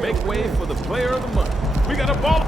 Make way for the player of the month. We got a ball.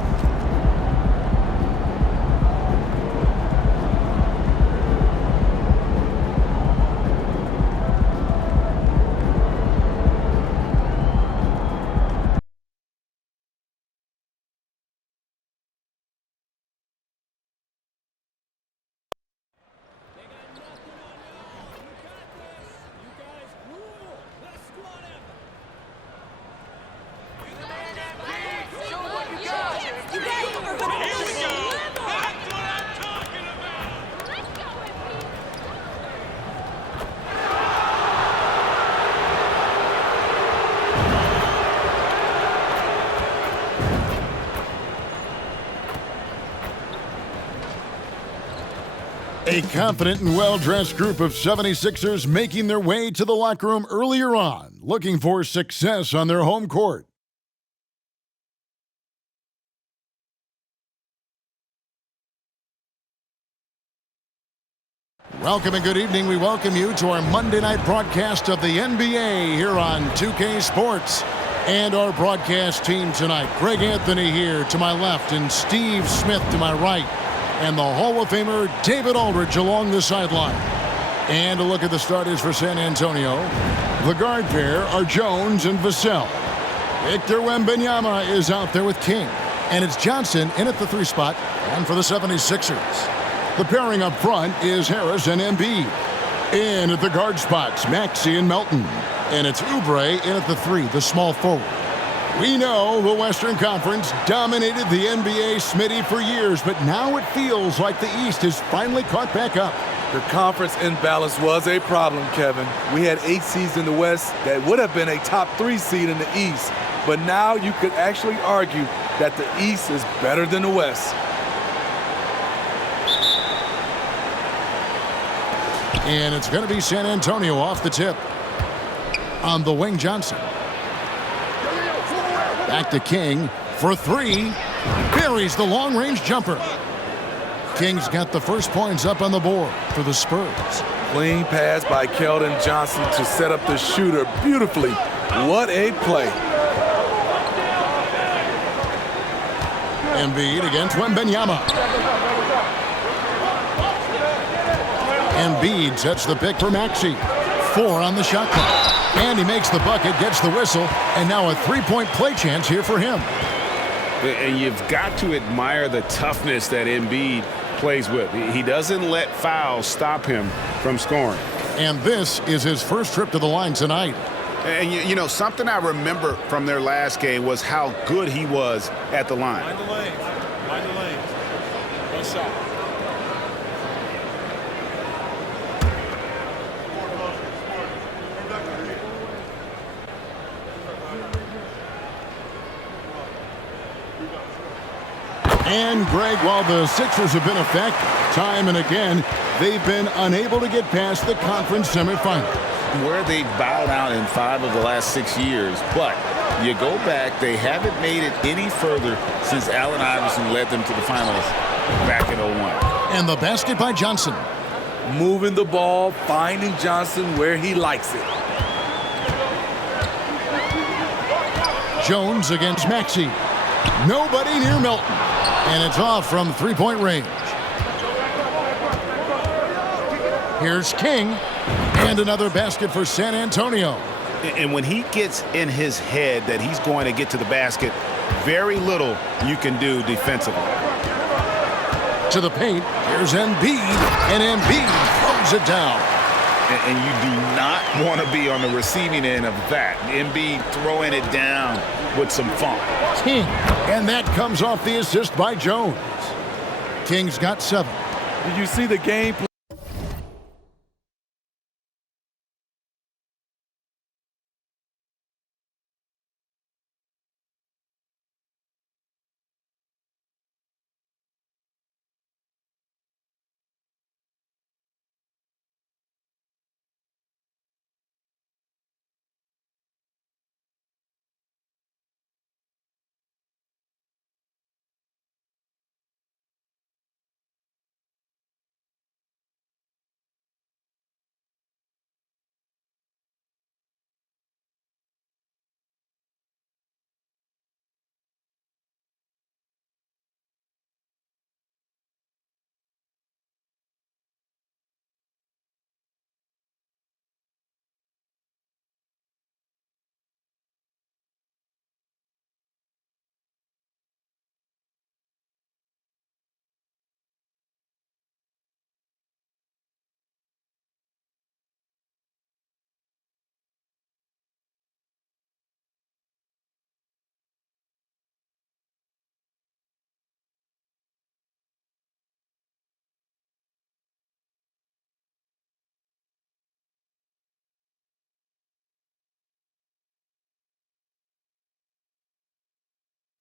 A confident and well-dressed group of 76ers making their way to the locker room earlier on, looking for success on their home court. Welcome and good evening. We welcome you to our Monday night broadcast of the NBA here on 2K Sports. And our broadcast team tonight, Greg Anthony here to my left and Steve Smith to my right. And the Hall of Famer David Aldridge along the sideline. And a look at the starters for San Antonio. The guard pair are Jones and Vassell. Victor Wembanyama is out there with King. And it's Johnson in at the 3 spot and for the 76ers. The pairing up front is Harris and Embiid. In at the guard spots, Maxey and Melton. And it's Oubre in at the 3, the small forward. We know the Western Conference dominated the NBA, Smitty, for years, but now it feels like the East has finally caught back up. The conference imbalance was a problem, Kevin. We had 8 seeds in the West that would have been a top 3 seed in the East, but now you could actually argue that the East is better than the West. And it's going to be San Antonio off the tip. On the wing, Johnson. Back to King for 3. Buries the long-range jumper. King's got the first points up on the board for the Spurs. Clean pass by Keldon Johnson to set up the shooter beautifully. What a play. Embiid against Wembanyama. Embiid sets the pick for Maxey. 4 on the shot clock. And he makes the bucket, gets the whistle, and now a 3-point play chance here for him. And you've got to admire the toughness that Embiid plays with. He doesn't let fouls stop him from scoring. And this is his first trip to the line tonight. And, you know, something I remember from their last game was how good he was at the line. Mind the lane. Mind the lane. One shot. And, Greg, while the Sixers have been effective time and again, they've been unable to get past the conference semifinals. Where they bowed out in 5 of the last 6 years, but you go back, they haven't made it any further since Allen Iverson led them to the finals back in 01. And the basket by Johnson. Moving the ball, finding Johnson where he likes it. Jones against Maxey. Nobody near Melton. And it's off from 3-point range. Here's King. And another basket for San Antonio. And when he gets in his head that he's going to get to the basket, very little you can do defensively. To the paint. Here's Embiid. And Embiid throws it down. And you do not want to be on the receiving end of that. Embiid throwing it down with some funk. King. And that comes off the assist by Jones. King's got 7. Did you see the game?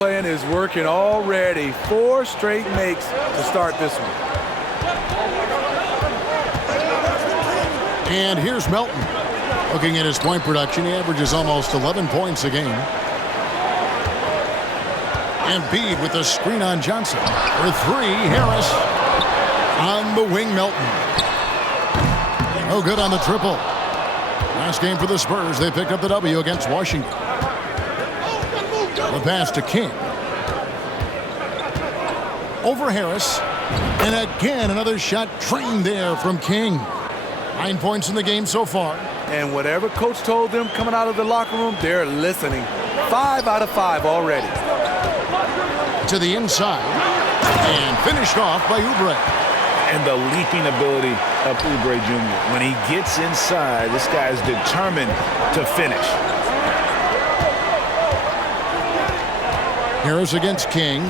Plan is working already. 4 straight makes to start this one. And here's Melton. Looking at his point production, he averages almost 11 points a game. Embiid with a screen on Johnson. For 3, Harris. On the wing, Melton. No good on the triple. Last game for the Spurs, they picked up the W against Washington. The pass to King. Over Harris. And again, another shot trained there from King. 9 points in the game so far. And whatever coach told them coming out of the locker room, they're listening. 5 out of 5 already. To the inside. And finished off by Oubre. And the leaping ability of Oubre Jr. When he gets inside, this guy is determined to finish. Harris against King.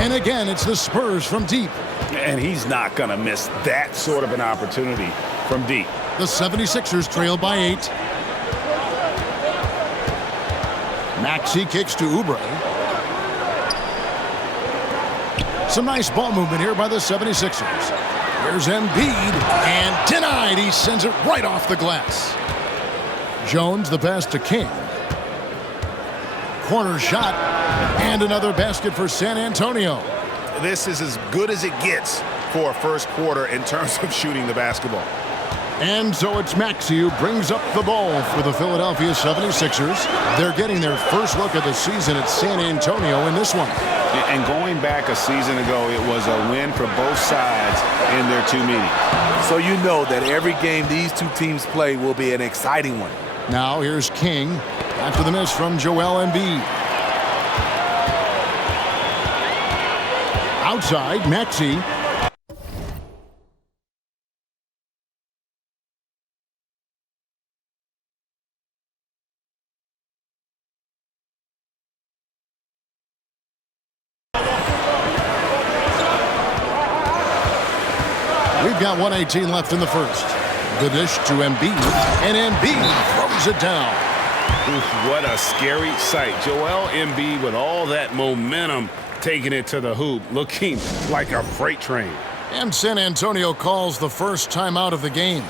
And again, it's the Spurs from deep. And he's not going to miss that sort of an opportunity from deep. The 76ers trail by 8. Maxey kicks to Oubre. Some nice ball movement here by the 76ers. Here's Embiid, and denied. He sends it right off the glass. Jones, the pass to King. Corner shot, and another basket for San Antonio. This is as good as it gets for a first quarter in terms of shooting the basketball. And so it's Maxey who brings up the ball for the Philadelphia 76ers. They're getting their first look at the season at San Antonio in this one. And going back a season ago, it was a win for both sides in their 2 meetings. So you know that every game these 2 teams play will be an exciting one. Now here's King after the miss from Joel Embiid. Outside, Maxey. We've got 1:18 left in the first. The dish to Embiid, and Embiid throws it down. Oof, what a scary sight. Joel Embiid with all that momentum taking it to the hoop, looking like a freight train. And San Antonio calls the first timeout of the game.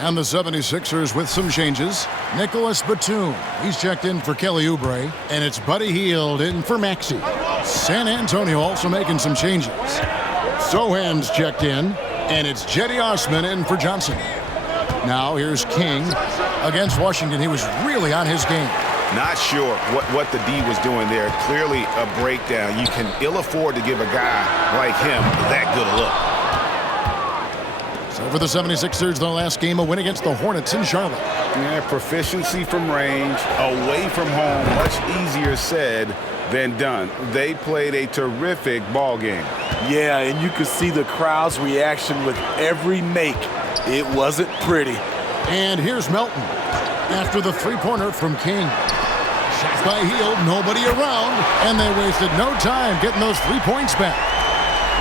And the 76ers with some changes. Nicholas Batum, he's checked in for Kelly Oubre, and it's Buddy Hield in for Maxey. San Antonio also making some changes. Sohan's checked in, and it's Jetty Osman in for Johnson. Now here's King against Washington. He was really on his game. Not sure what the D was doing there. Clearly a breakdown. You can ill afford to give a guy like him that good a look. So for the 76ers, their last game, a win against the Hornets in Charlotte. Yeah, proficiency from range, away from home, much easier said than done. They played a terrific ball game. Yeah, and you could see the crowd's reaction with every make. It wasn't pretty. And here's Melton after the three-pointer from King. Shot by Hield, nobody around, and they wasted no time getting those 3 points back.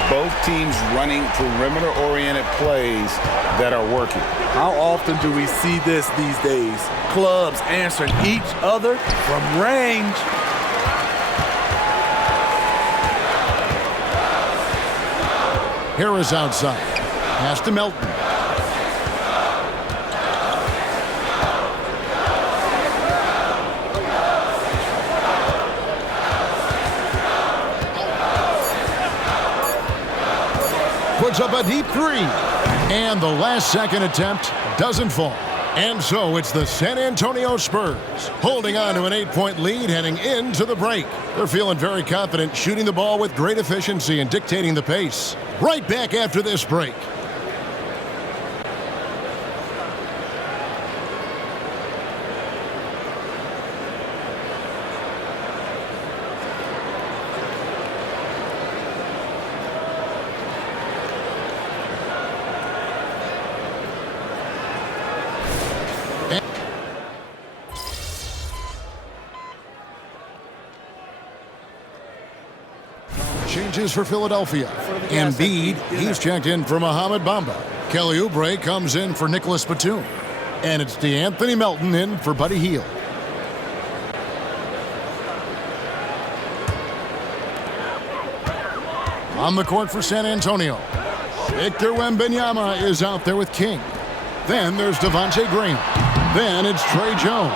Both teams running perimeter-oriented plays that are working. How often do we see this these days? Clubs answering each other from range. Harris outside. Pass to Melton. Puts up a deep three. And the last second attempt doesn't fall. And so it's the San Antonio Spurs holding on to an 8-point lead heading into the break. They're feeling very confident, shooting the ball with great efficiency and dictating the pace. Right back after this break. Changes for Philadelphia. Embiid, he's checked in for Mohamed Bamba. Kelly Oubre comes in for Nicholas Batum. And it's DeAnthony Melton in for Buddy Hield. On the court for San Antonio, Victor Wembanyama is out there with King. Then there's Devontae Graham. Then it's Trey Jones.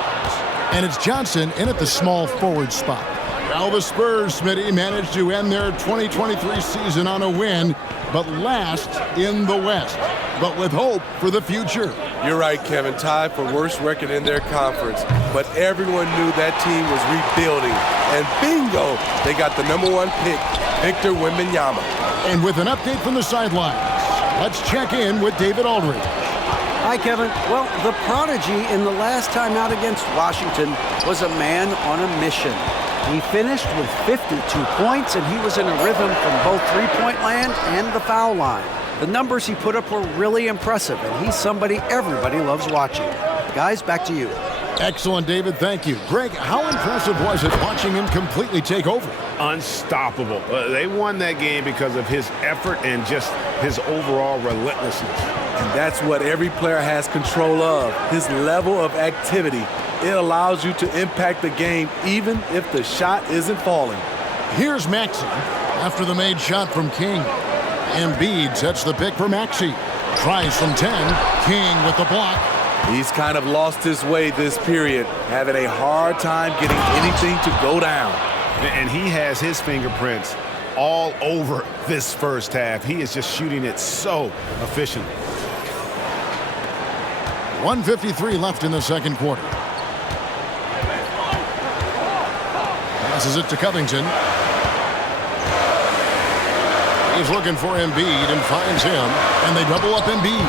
And it's Johnson in at the small forward spot. Now the Spurs, Smitty, managed to end their 2023 season on a win, but last in the West, but with hope for the future. You're right, Kevin. Tied for worst record in their conference. But everyone knew that team was rebuilding. And bingo, they got the #1 pick, Victor Wembanyama. And with an update from the sidelines, let's check in with David Aldridge. Hi, Kevin. Well, the prodigy in the last time out against Washington was a man on a mission. He finished with 52 points, and he was in a rhythm from both three-point land and the foul line. The numbers he put up were really impressive, and he's somebody everybody loves watching. Guys, back to you. Excellent, David. Thank you. Greg, how impressive was it watching him completely take over? Unstoppable. They won that game because of his effort and just his overall relentlessness. And that's what every player has control of, his level of activity. It allows you to impact the game even if the shot isn't falling. Here's Maxey after the made shot from King. Embiid sets the pick for Maxey. Tries from 10. King with the block. He's kind of lost his way this period, having a hard time getting anything to go down. And he has his fingerprints all over this first half. He is just shooting it so efficiently. 1:53 left in the second quarter. Passes it to Covington. He's looking for Embiid and finds him, and they double up Embiid.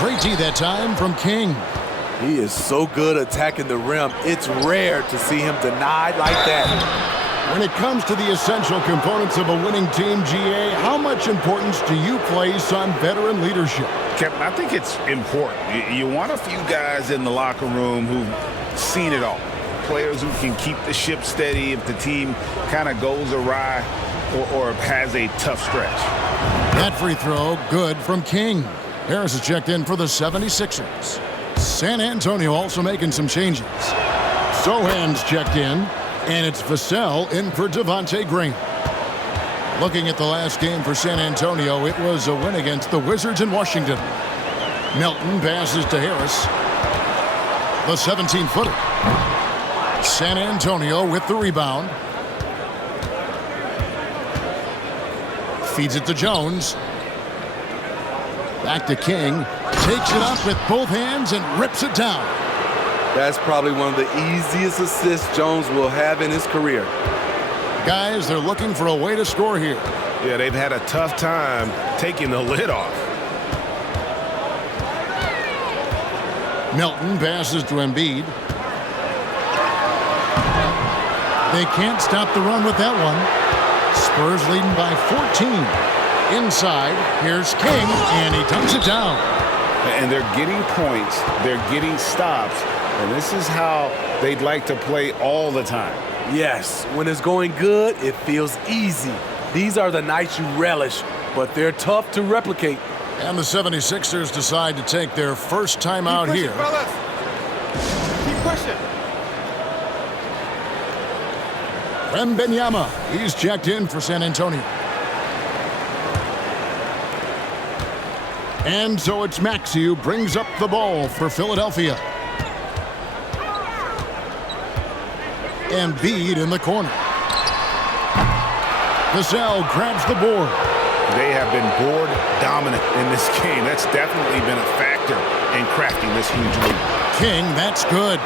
Great D that time from King. He is so good attacking the rim. It's rare to see him denied like that. When it comes to the essential components of a winning team, GA, how much importance do you place on veteran leadership? Kevin, I think it's important. You want a few guys in the locker room who've seen it all. Players who can keep the ship steady if the team kind of goes awry or has a tough stretch. That free throw, good from King. Harris is checked in for the 76ers. San Antonio also making some changes. Sohan's checked in, and it's Vassell in for Devontae Graham. Looking at the last game for San Antonio, it was a win against the Wizards in Washington. Melton passes to Harris. The 17-footer. San Antonio with the rebound. Feeds it to Jones. Back to King. Takes it up with both hands and rips it down. That's probably one of the easiest assists Jones will have in his career. Guys, they're looking for a way to score here. Yeah, they've had a tough time taking the lid off. Melton passes to Embiid. They can't stop the run with that one. Spurs leading by 14. Inside, here's King, and he dunks it down. And they're getting points, they're getting stops, and this is how they'd like to play all the time. Yes, when it's going good, it feels easy. These are the nights you relish, but they're tough to replicate. And the 76ers decide to take their first time out here. Fellas. Keep pushing. Wembanyama, he's checked in for San Antonio. And so it's Maxey who brings up the ball for Philadelphia. Embiid in the corner. Vassell grabs the board. They have been board dominant in this game. That's definitely been a factor in crafting this huge lead. King, that's good.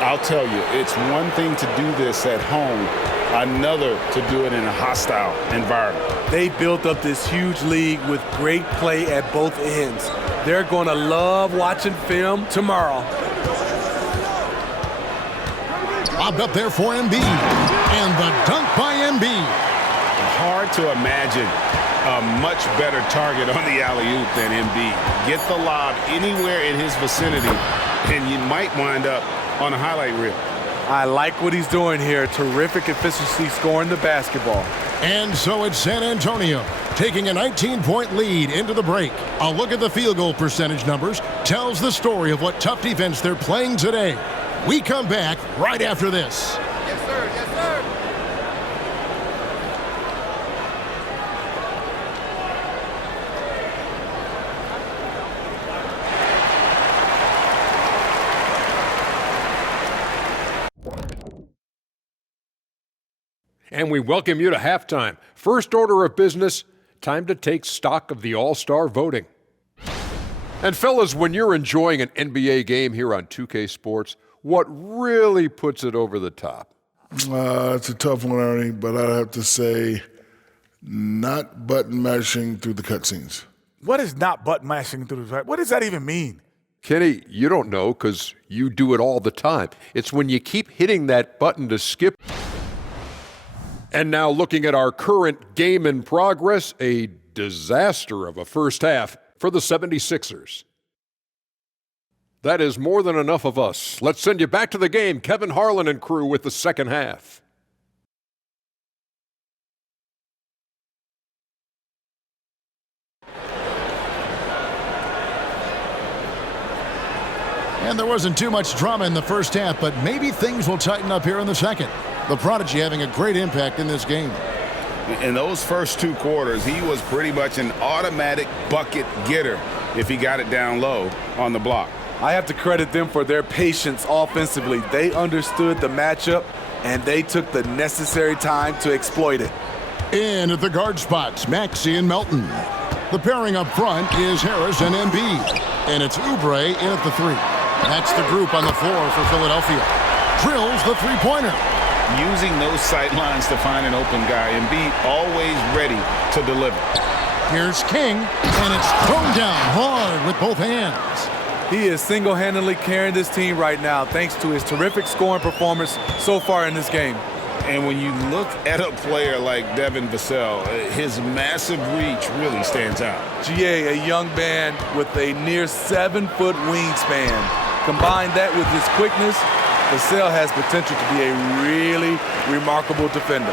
I'll tell you, it's one thing to do this at home, another to do it in a hostile environment. They built up this huge lead with great play at both ends. They're going to love watching film tomorrow. Lobbed up there for Embiid. And the dunk by Embiid. Hard to imagine a much better target on the alley-oop than Embiid. Get the lob anywhere in his vicinity, and you might wind up on a highlight reel. I like what he's doing here. Terrific efficiency scoring the basketball. And so it's San Antonio taking a 19-point lead into the break. A look at the field goal percentage numbers tells the story of what tough defense they're playing today. We come back right after this. Yes, sir. Yes, sir. And we welcome you to halftime. First order of business, time to take stock of the All-Star voting. And fellas, when you're enjoying an NBA game here on 2K Sports, what really puts it over the top? It's a tough one, Ernie, but I'd have to say not button mashing through the cutscenes. What is not button mashing through the? What does that even mean? Kenny, you don't know because you do it all the time. It's when you keep hitting that button to skip. And now looking at our current game in progress, a disaster of a first half for the 76ers. That is more than enough of us. Let's send you back to the game. Kevin Harlan and crew with the second half. And there wasn't too much drama in the first half, but maybe things will tighten up here in the second. The Prodigy having a great impact in this game. In those first 2 quarters, he was pretty much an automatic bucket getter if he got it down low on the block. I have to credit them for their patience offensively. They understood the matchup, and they took the necessary time to exploit it. In at the guard spots, Maxey and Melton. The pairing up front is Harris and Embiid. And it's Oubre in at the 3. That's the group on the floor for Philadelphia. Drills the three-pointer. Using those sight lines to find an open guy, Embiid always ready to deliver. Here's King, and it's thrown down hard with both hands. He is single-handedly carrying this team right now thanks to his terrific scoring performance so far in this game. And when you look at a player like Devin Vassell, his massive reach really stands out. GA, a young man with a near 7-foot wingspan. Combine that with his quickness, Vassell has potential to be a really remarkable defender.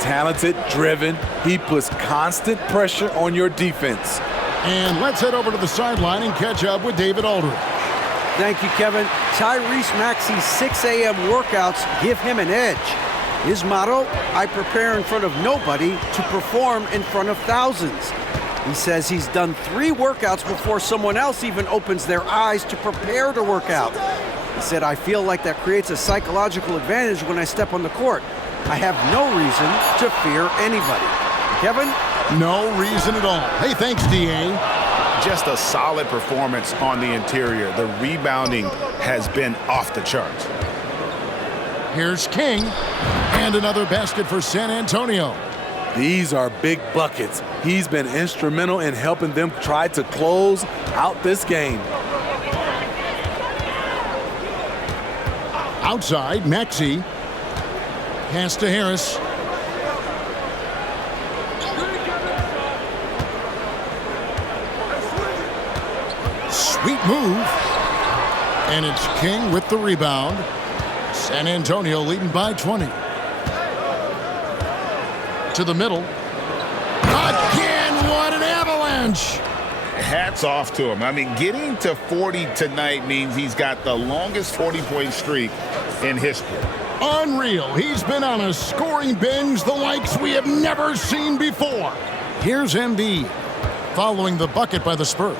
Talented, driven, he puts constant pressure on your defense. And let's head over to the sideline and catch up with David Aldridge. Thank you, Kevin. Tyrese Maxey's 6 a.m. workouts give him an edge. His motto, I prepare in front of nobody to perform in front of thousands. He says he's done 3 workouts before someone else even opens their eyes to prepare to work out. He said, I feel like that creates a psychological advantage when I step on the court. I have no reason to fear anybody. Kevin? No reason at all. Hey, thanks, D.A. Just a solid performance on the interior. The rebounding has been off the charts. Here's King, and another basket for San Antonio. These are big buckets. He's been instrumental in helping them try to close out this game. Outside, Maxey. Pass to Harris. Sweet move. And it's King with the rebound. San Antonio leading by 20. To the middle. Again, what an avalanche! Hats off to him. I mean, getting to 40 tonight means he's got the longest 40-point streak in history. Unreal. He's been on a scoring binge the likes we have never seen before. Here's Embiid, following the bucket by the Spurs.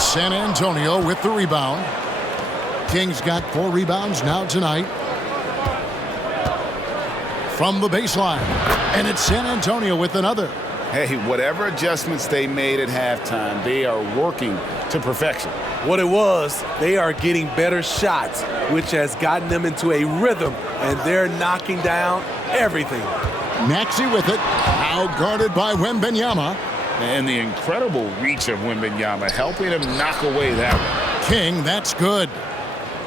San Antonio with the rebound. King's got 4 rebounds now tonight. From the baseline. And it's San Antonio with another. Hey, whatever adjustments they made at halftime, they are working to perfection. What it was, they are getting better shots, which has gotten them into a rhythm, and they're knocking down everything. Maxey with it, now guarded by Wembanyama. And the incredible reach of Wembanyama, helping him knock away that one. King, that's good.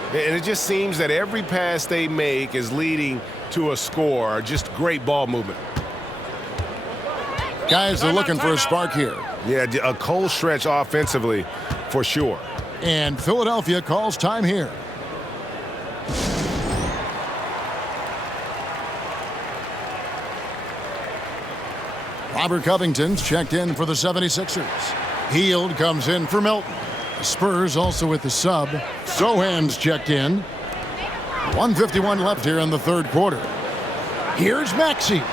And it just seems that every pass they make is leading to a score. Just great ball movement. Guys are looking for a spark here. Yeah, a cold stretch offensively for sure. And Philadelphia calls time here. Robert Covington's checked in for the 76ers. Hield comes in for Melton. The Spurs also with the sub. Sohan's checked in. 1:51 left here in the third quarter. Here's Maxey.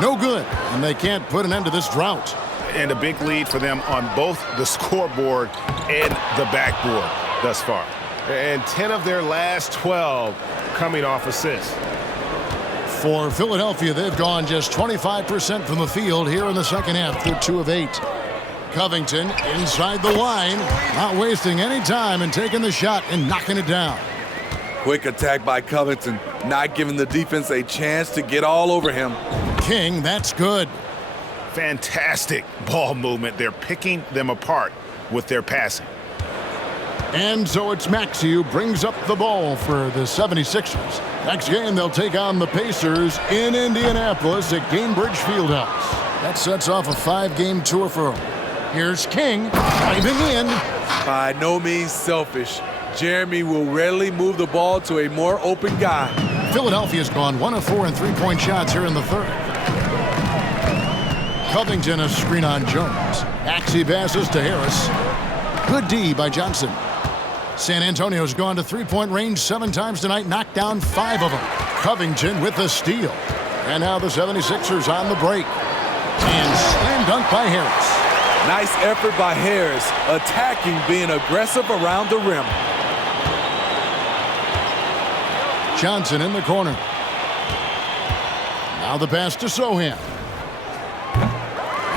No good, and they can't put an end to this drought. And a big lead for them on both the scoreboard and the backboard thus far. And 10 of their last 12 coming off assists. For Philadelphia, they've gone just 25% from the field here in the second half. They're 2 of 8. Covington inside the line, not wasting any time and taking the shot and knocking it down. Quick attack by Covington, not giving the defense a chance to get all over him. King, that's good. Fantastic ball movement. They're picking them apart with their passing. And so it's Maxey who brings up the ball for the 76ers. Next game, they'll take on the Pacers in Indianapolis at Gainbridge Fieldhouse. That sets off a 5-game tour for them. Here's King driving in. By no means selfish, Jeremy will rarely move the ball to a more open guy. Philadelphia's gone 1 of 4 in three-point shots here in the third. Covington a screen on Jones. Maxey passes to Harris. Good D by Johnson. San Antonio's gone to three-point range 7 times tonight, knocked down 5 of them. Covington with the steal. And now the 76ers on the break. And slam dunk by Harris. Nice effort by Harris, attacking, being aggressive around the rim. Johnson in the corner. Now the pass to Sohan.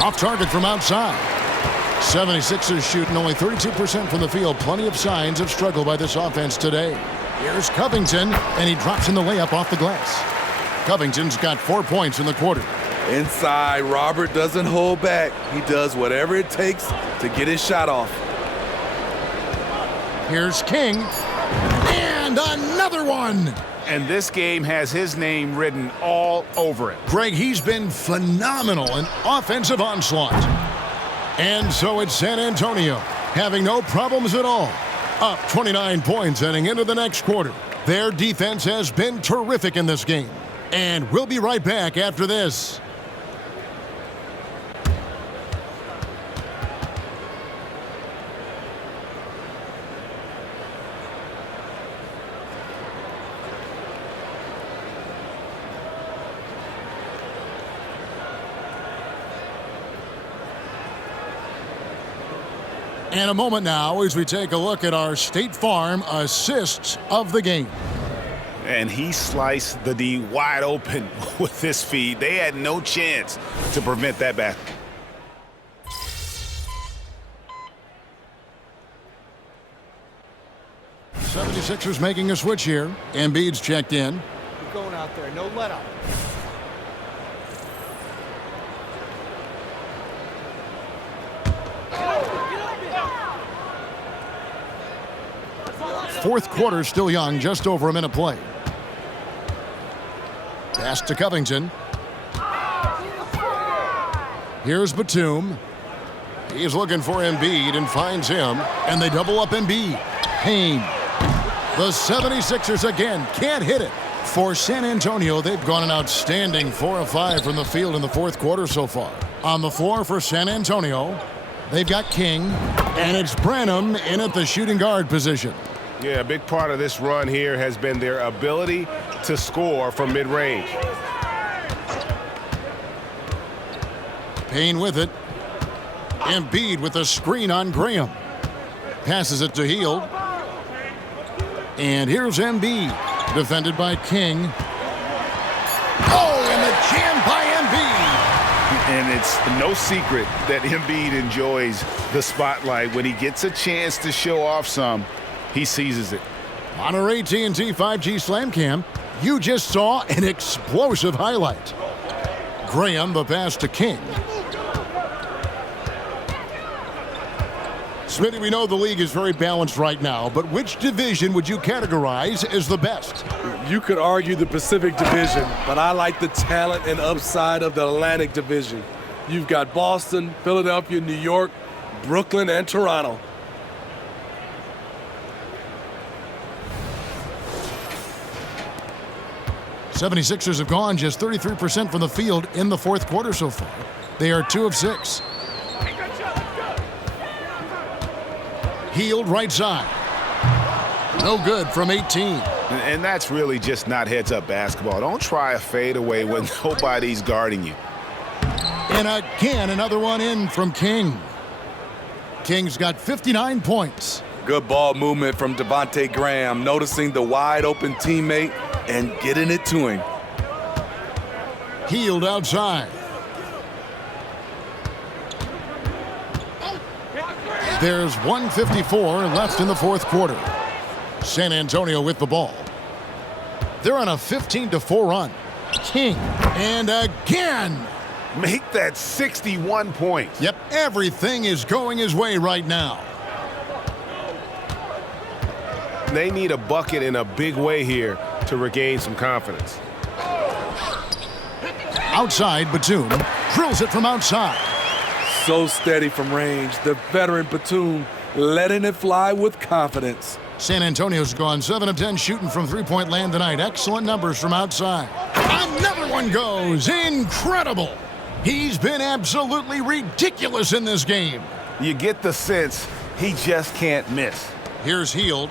Off target from outside. 76ers shooting only 32% from the field. Plenty of signs of struggle by this offense today. Here's Covington, and he drops in the layup off the glass. Covington's got 4 points in the quarter. Inside, Robert doesn't hold back. He does whatever it takes to get his shot off. Here's King, and another one. And this game has his name written all over it. Greg, he's been phenomenal in offensive onslaught. And so it's San Antonio, having no problems at all. Up 29 points heading into the next quarter. Their defense has been terrific in this game. And we'll be right back after this. And a moment now as we take a look at our State Farm assists of the game. And he sliced the D wide open with his feed. They had no chance to prevent that basket. The 76ers making a switch here. Embiid's checked in. Keep going out there, no let up. Fourth quarter still young, just over a minute play. Pass to Covington. Here's Batum. He's looking for Embiid and finds him, and they double up Embiid. Payne. The 76ers again can't hit it. For San Antonio, they've gone an outstanding 4 of 5 from the field in the fourth quarter so far. On the floor for San Antonio, they've got King, and it's Branham in at the shooting guard position. Yeah, a big part of this run here has been their ability to score from mid-range. Payne with it. Embiid with a screen on Graham. Passes it to Hield. And here's Embiid, defended by King. Oh, and the jam by Embiid. And it's no secret that Embiid enjoys the spotlight. When he gets a chance to show off some, he seizes it. On our AT&T 5G Slam Cam, you just saw an explosive highlight. Graham, the pass to King. Smitty, we know the league is very balanced right now, but which division would you categorize as the best? You could argue the Pacific Division, but I like the talent and upside of the Atlantic Division. You've got Boston, Philadelphia, New York, Brooklyn, and Toronto. The 76ers have gone just 33% from the field in the fourth quarter so far. They are 2 of 6. Hield right side. No good from 18. And that's really just not heads-up basketball. Don't try a fadeaway when nobody's guarding you. And again, another one in from King. King's got 59 points. Good ball movement from Devontae Graham, noticing the wide open teammate and getting it to him. Healed outside. There's 1:54 left in the fourth quarter. San Antonio with the ball. They're on a 15-4 run. King, and again. Make that 61 points. Yep, everything is going his way right now. They need a bucket in a big way here to regain some confidence. Outside, Batum drills it from outside. So steady from range. The veteran Batum letting it fly with confidence. San Antonio's gone 7 of 10 shooting from three-point land tonight. Excellent numbers from outside. Another one goes. Incredible. He's been absolutely ridiculous in this game. You get the sense he just can't miss. Here's Hield.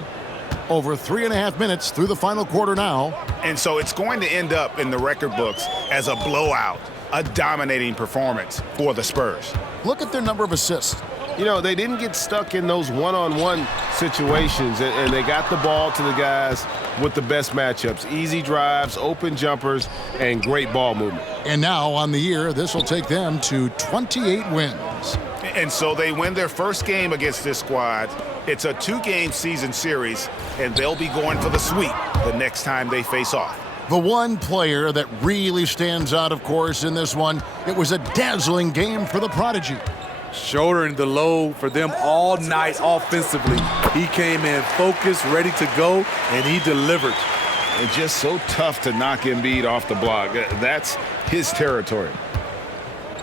Over 3.5 minutes through the final quarter now. And so it's going to end up in the record books as a blowout, a dominating performance for the Spurs. Look at their number of assists. You know, they didn't get stuck in those one-on-one situations, and they got the ball to the guys with the best matchups. Easy drives, open jumpers, and great ball movement. And now on the year, this will take them to 28 wins. And so they win their first game against this squad. It's a 2-game season series, and they'll be going for the sweep the next time they face off. The one player that really stands out, of course, in this one, it was a dazzling game for the Prodigy. Shouldering the load for them all night offensively. He came in focused, ready to go, and he delivered. It's just so tough to knock Embiid off the block. That's his territory.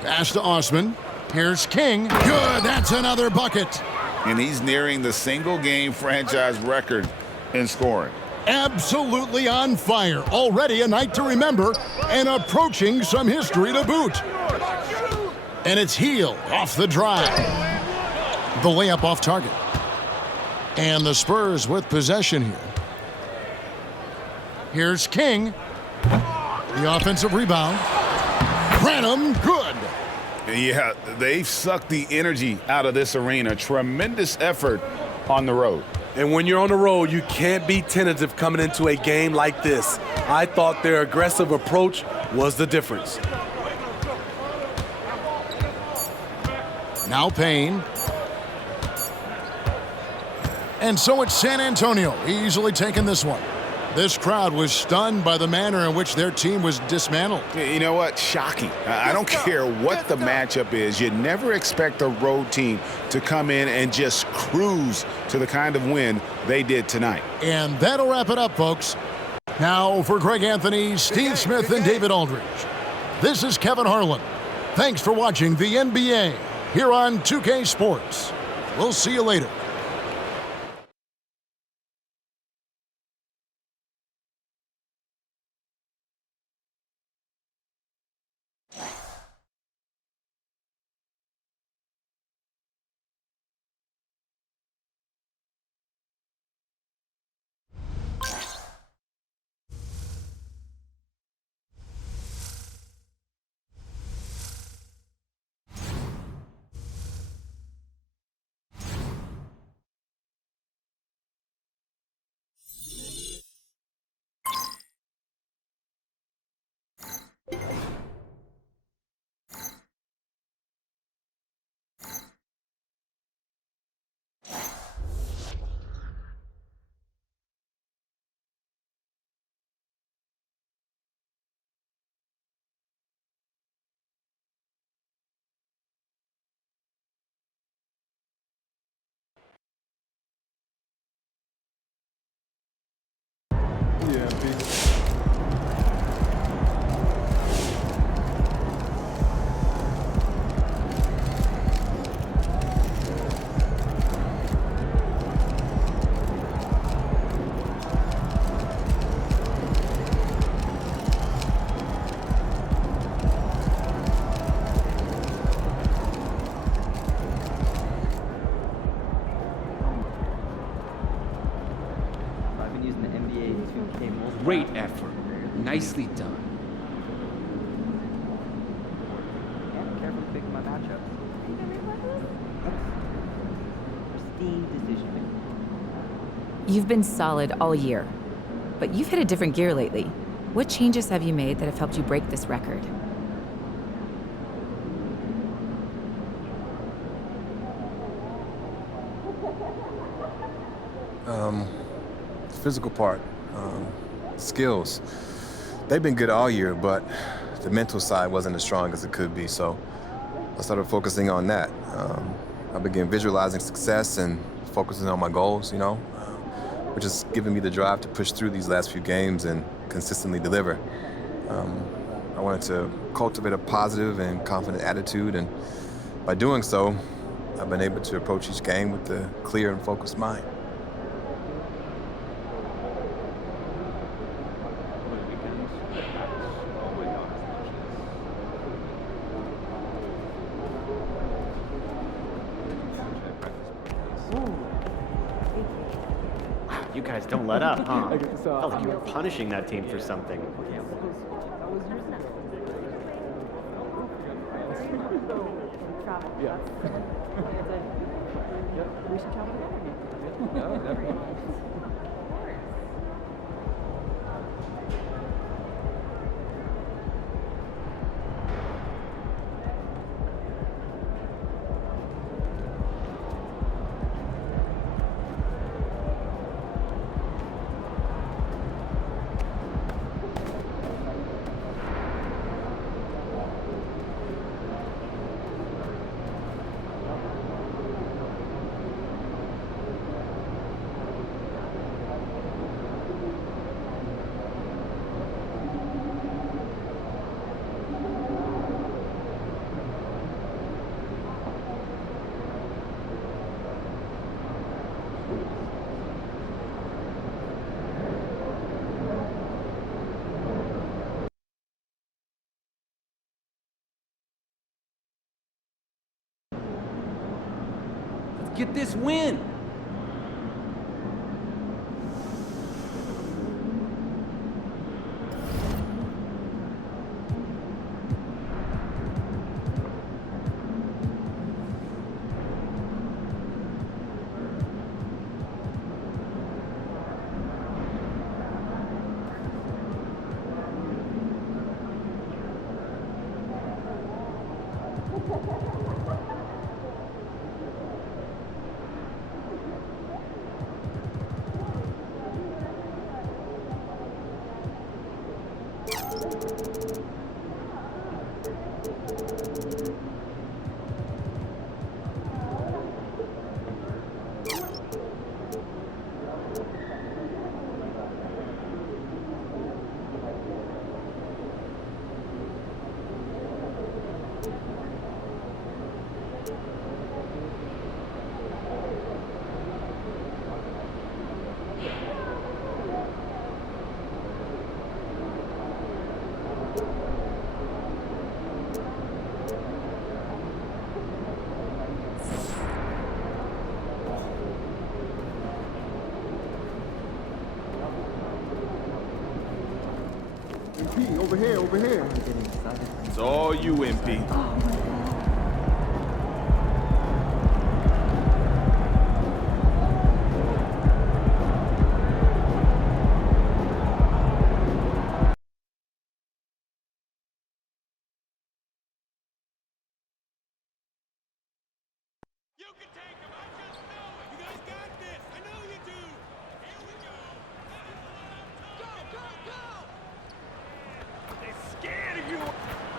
Pass to Osman. Here's King. Good, that's another bucket. And he's nearing the single-game franchise record in scoring. Absolutely on fire. Already a night to remember and approaching some history to boot. And it's Hield off the drive. The layup off target. And the Spurs with possession here. Here's King. The offensive rebound. Branham, good. Yeah, they've sucked the energy out of this arena. Tremendous effort on the road. And when you're on the road, you can't be tentative coming into a game like this. I thought their aggressive approach was the difference. Now Payne. And so it's San Antonio easily taking this one. This crowd was stunned by the manner in which their team was dismantled. You know what? Shocking. I don't care what the matchup is. You never expect a road team to come in and just cruise to the kind of win they did tonight. And that'll wrap it up, folks. Now for Greg Anthony, Steve Smith, and David Aldridge. This is Kevin Harlan. Thanks for watching the NBA here on 2K Sports. We'll see you later. Great effort. Nicely done. And carefully picking my matchups. Pristine decision making. You've been solid all year, but you've hit a different gear lately. What changes have you made that have helped you break this record? The physical part, skills. They've been good all year, but the mental side wasn't as strong as it could be, so I started focusing on that. I began visualizing success and focusing on my goals, which has given me the drive to push through these last few games and consistently deliver. I wanted to cultivate a positive and confident attitude, and by doing so, I've been able to approach each game with a clear and focused mind. You guys don't let up, huh? Felt like you were punishing that team for something. Yeah. We should travel together. No, definitely. Get this win! Over here, over here. It's all you, MP.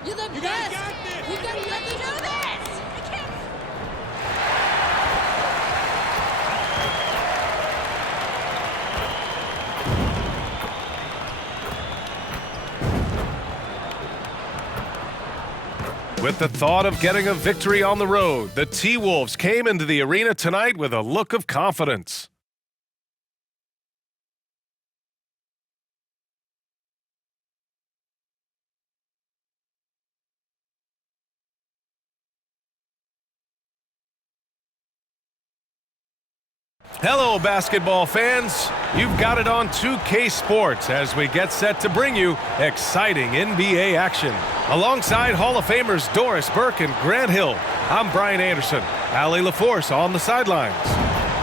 You're the best! You gotta let me do this! I can't... With the thought of getting a victory on the road, the T-Wolves came into the arena tonight with a look of confidence. Hello, basketball fans. You've got it on 2K Sports as we get set to bring you exciting NBA action. Alongside Hall of Famers Doris Burke and Grant Hill, I'm Brian Anderson. Allie LaForce on the sidelines.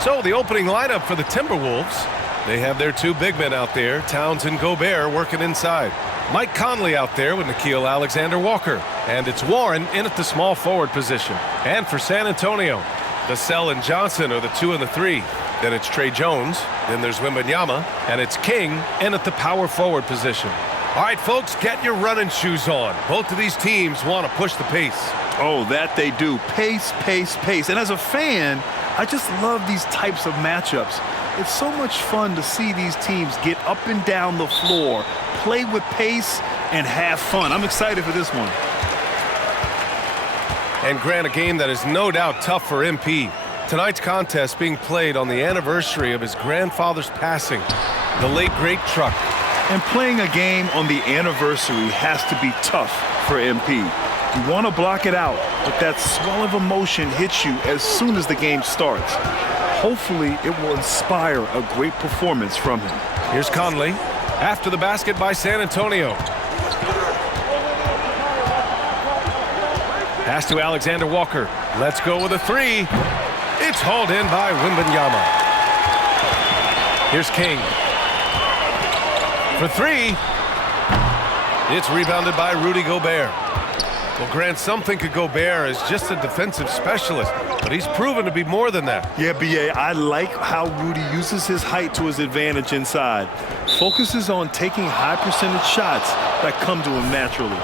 So the opening lineup for the Timberwolves. They have their two big men out there, Towns and Gobert, working inside. Mike Conley out there with Nickeil Alexander-Walker. And it's Warren in at the small forward position. And for San Antonio, Vassell and Johnson are the 2 and the 3. Then it's Trey Jones. Then there's Wembanyama. And it's King in at the power forward position. All right, folks, get your running shoes on. Both of these teams want to push the pace. Oh, that they do. Pace, pace, pace. And as a fan, I just love these types of matchups. It's so much fun to see these teams get up and down the floor, play with pace, and have fun. I'm excited for this one. And Grant, a game that is no doubt tough for MP. Tonight's contest being played on the anniversary of his grandfather's passing, the late great Truck. And playing a game on the anniversary has to be tough for MP. You want to block it out, but that swell of emotion hits you as soon as the game starts. Hopefully, it will inspire a great performance from him. Here's Conley after the basket by San Antonio. Pass to Alexander-Walker. Let's go with a 3. It's hauled in by Wembanyama. Here's King. For 3. It's rebounded by Rudy Gobert. Well, Grant, some think of Gobert as just a defensive specialist, but he's proven to be more than that. Yeah, B.A., I like how Rudy uses his height to his advantage inside. Focuses on taking high percentage shots that come to him naturally.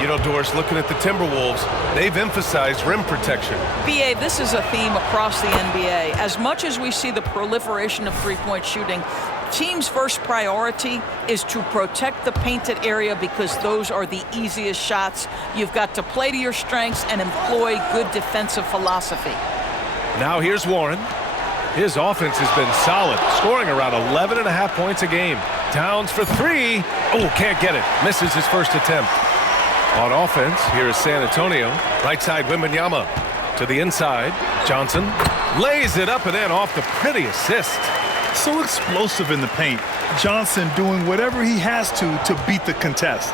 You know, Doris, looking at the Timberwolves, they've emphasized rim protection. B.A., this is a theme across the NBA. As much as we see the proliferation of three-point shooting, team's first priority is to protect the painted area because those are the easiest shots. You've got to play to your strengths and employ good defensive philosophy. Now here's Warren. His offense has been solid, scoring around 11.5 points a game. Towns for 3. Oh, can't get it. Misses his first attempt. On offense, here is San Antonio. Right side, Wembanyama. To the inside, Johnson lays it up and in off the pretty assist. So explosive in the paint. Johnson doing whatever he has to beat the contest.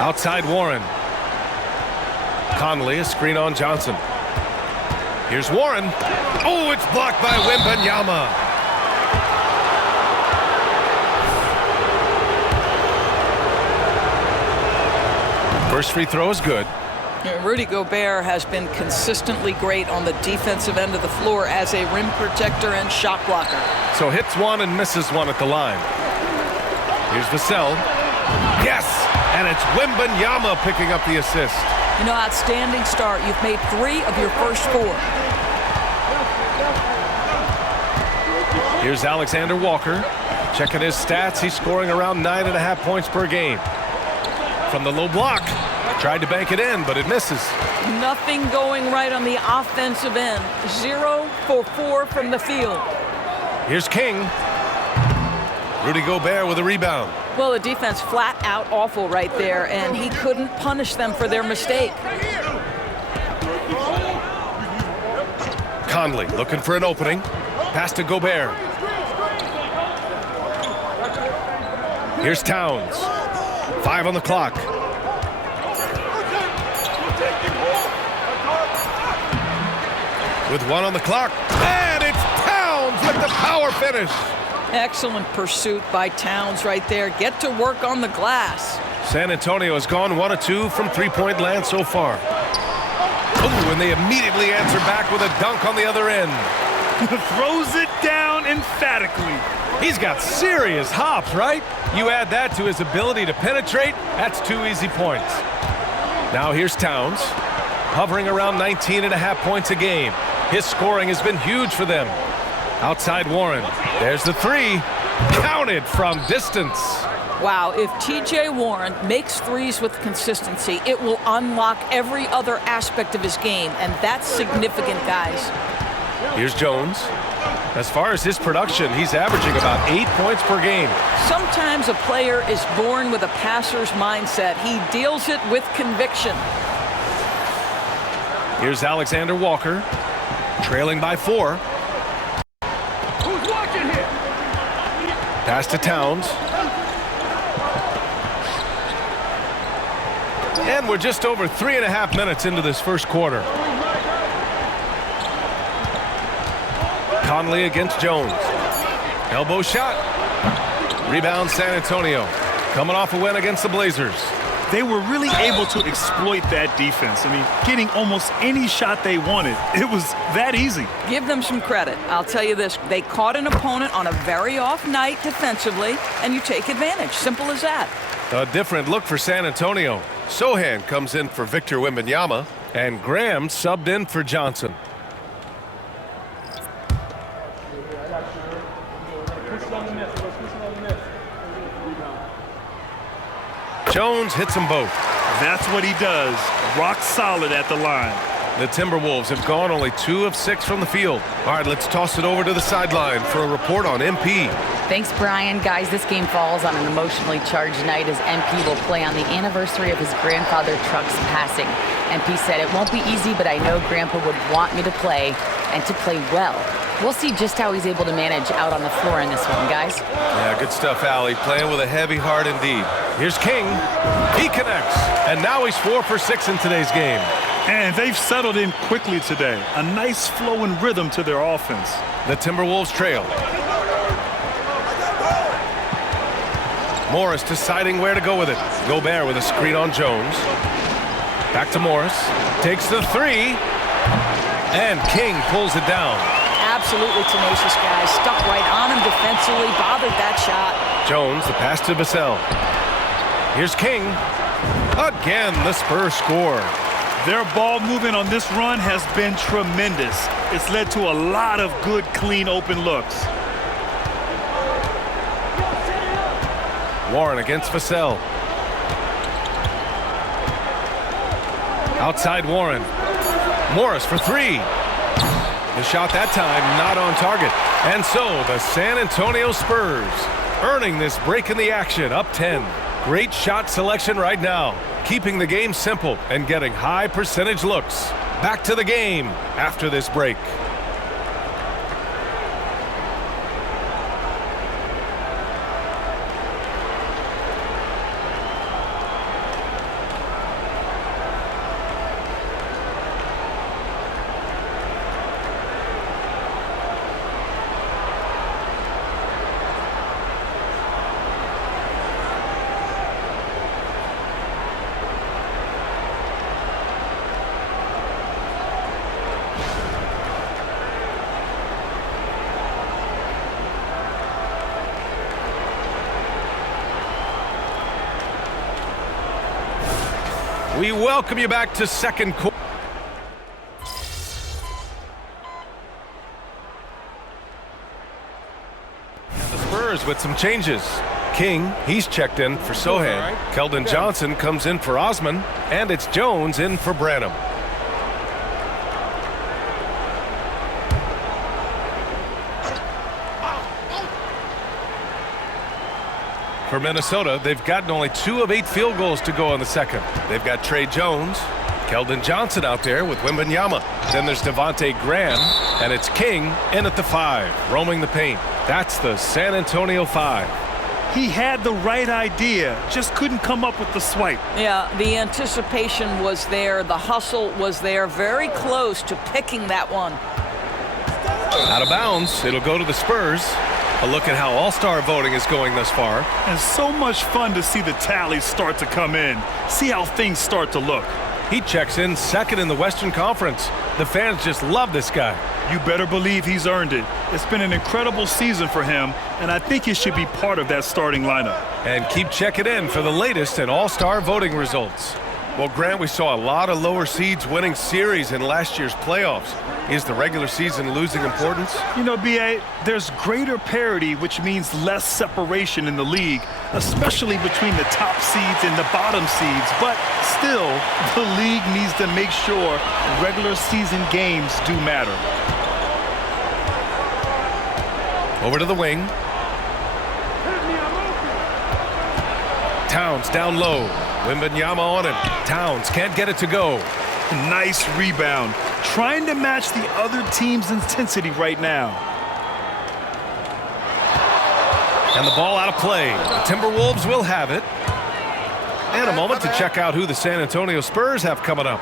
Outside Warren. Conley, a screen on Johnson. Here's Warren. Oh, it's blocked by Wembanyama. First free throw is good. Rudy Gobert has been consistently great on the defensive end of the floor as a rim protector and shot blocker. So hits one and misses one at the line. Here's Vassell. Yes! And it's Wembanyama picking up the assist. You know, outstanding start. You've made 3 of your first 4. Here's Alexander-Walker. Checking his stats, he's scoring around 9.5 points per game. From the low block. Tried to bank it in, but it misses. Nothing going right on the offensive end. 0 for 4 from the field. Here's King. Rudy Gobert with a rebound. Well, the defense flat out awful right there, and he couldn't punish them for their mistake. Conley looking for an opening. Pass to Gobert. Here's Towns. 5 on the clock. With 1 on the clock. And it's Towns with the power finish. Excellent pursuit by Towns right there. Get to work on the glass. San Antonio has gone 1 of 2 from three-point land so far. Oh, and they immediately answer back with a dunk on the other end. Throws it down emphatically. He's got serious hops, right? You add that to his ability to penetrate, that's 2 easy points. Now here's Towns, hovering around 19.5 points a game. His scoring has been huge for them. Outside Warren, there's the 3, counted from distance. Wow, if TJ Warren makes 3s with consistency, it will unlock every other aspect of his game, and that's significant, guys. Here's Jones. As far as his production, he's averaging about 8 points per game. Sometimes a player is born with a passer's mindset. He deals it with conviction. Here's Alexander-Walker, trailing by 4. Who's watching here? Pass to Towns. And we're just over 3.5 minutes into this first quarter. Conley against Jones. Elbow shot. Rebound San Antonio. Coming off a win against the Blazers. They were really able to exploit that defense. I mean, getting almost any shot they wanted. It was that easy. Give them some credit. I'll tell you this. They caught an opponent on a very off night defensively, and you take advantage. Simple as that. A different look for San Antonio. Sohan comes in for Victor Wembanyama, and Graham subbed in for Johnson. Jones hits them both. That's what he does. Rock solid at the line. The Timberwolves have gone only 2 of 6 from the field. All right, let's toss it over to the sideline for a report on MP. Thanks, Brian. Guys, this game falls on an emotionally charged night as MP will play on the anniversary of his grandfather Truck's passing. MP said, "It won't be easy, but I know Grandpa would want me to play and to play well." We'll see just how he's able to manage out on the floor in this one, guys. Yeah, good stuff, Allie. Playing with a heavy heart indeed. Here's King. He connects. And now he's 4 for 6 in today's game. And they've settled in quickly today. A nice flow and rhythm to their offense. The Timberwolves trail. Morris deciding where to go with it. Gobert with a screen on Jones. Back to Morris. Takes the 3. And King pulls it down. Absolutely tenacious, guys. Stuck right on him defensively, bothered that shot. Jones, the pass to Vassell. Here's King. Again, the Spurs score. Their ball movement on this run has been tremendous. It's led to a lot of good, clean, open looks. Warren against Vassell. Outside Warren. Morris for 3. The shot that time not on target. And so the San Antonio Spurs earning this break in the action, up 10. Great shot selection right now, keeping the game simple and getting high percentage looks. Back to the game after this break. We welcome you back to second quarter. The Spurs with some changes. King, he's checked in for Sohan. Keldon Johnson comes in for Osman. And it's Jones in for Branham. For Minnesota, they've gotten only 2 of 8 field goals to go in the second. They've got Trey Jones, Keldon Johnson out there with Wembanyama. Then there's Devontae Graham, and it's King in at the 5, roaming the paint. That's the San Antonio 5. He had the right idea, just couldn't come up with the swipe. Yeah, the anticipation was there, the hustle was there, very close to picking that one. Out of bounds, it'll go to the Spurs. A look at how All-Star voting is going thus far. And so much fun to see the tallies start to come in. See how things start to look. He checks in second in the Western Conference. The fans just love this guy. You better believe he's earned it. It's been an incredible season for him, and I think he should be part of that starting lineup. And keep checking in for the latest in All-Star voting results. Well, Grant, we saw a lot of lower seeds winning series in last year's playoffs. Is the regular season losing importance? You know, B.A., there's greater parity, which means less separation in the league, especially between the top seeds and the bottom seeds. But still, the league needs to make sure regular season games do matter. Over to the wing. Towns down low. Wembanyama on him. Towns can't get it to go. Nice rebound. Trying to match the other team's intensity right now. And the ball out of play. The Timberwolves will have it. And a moment to check out who the San Antonio Spurs have coming up.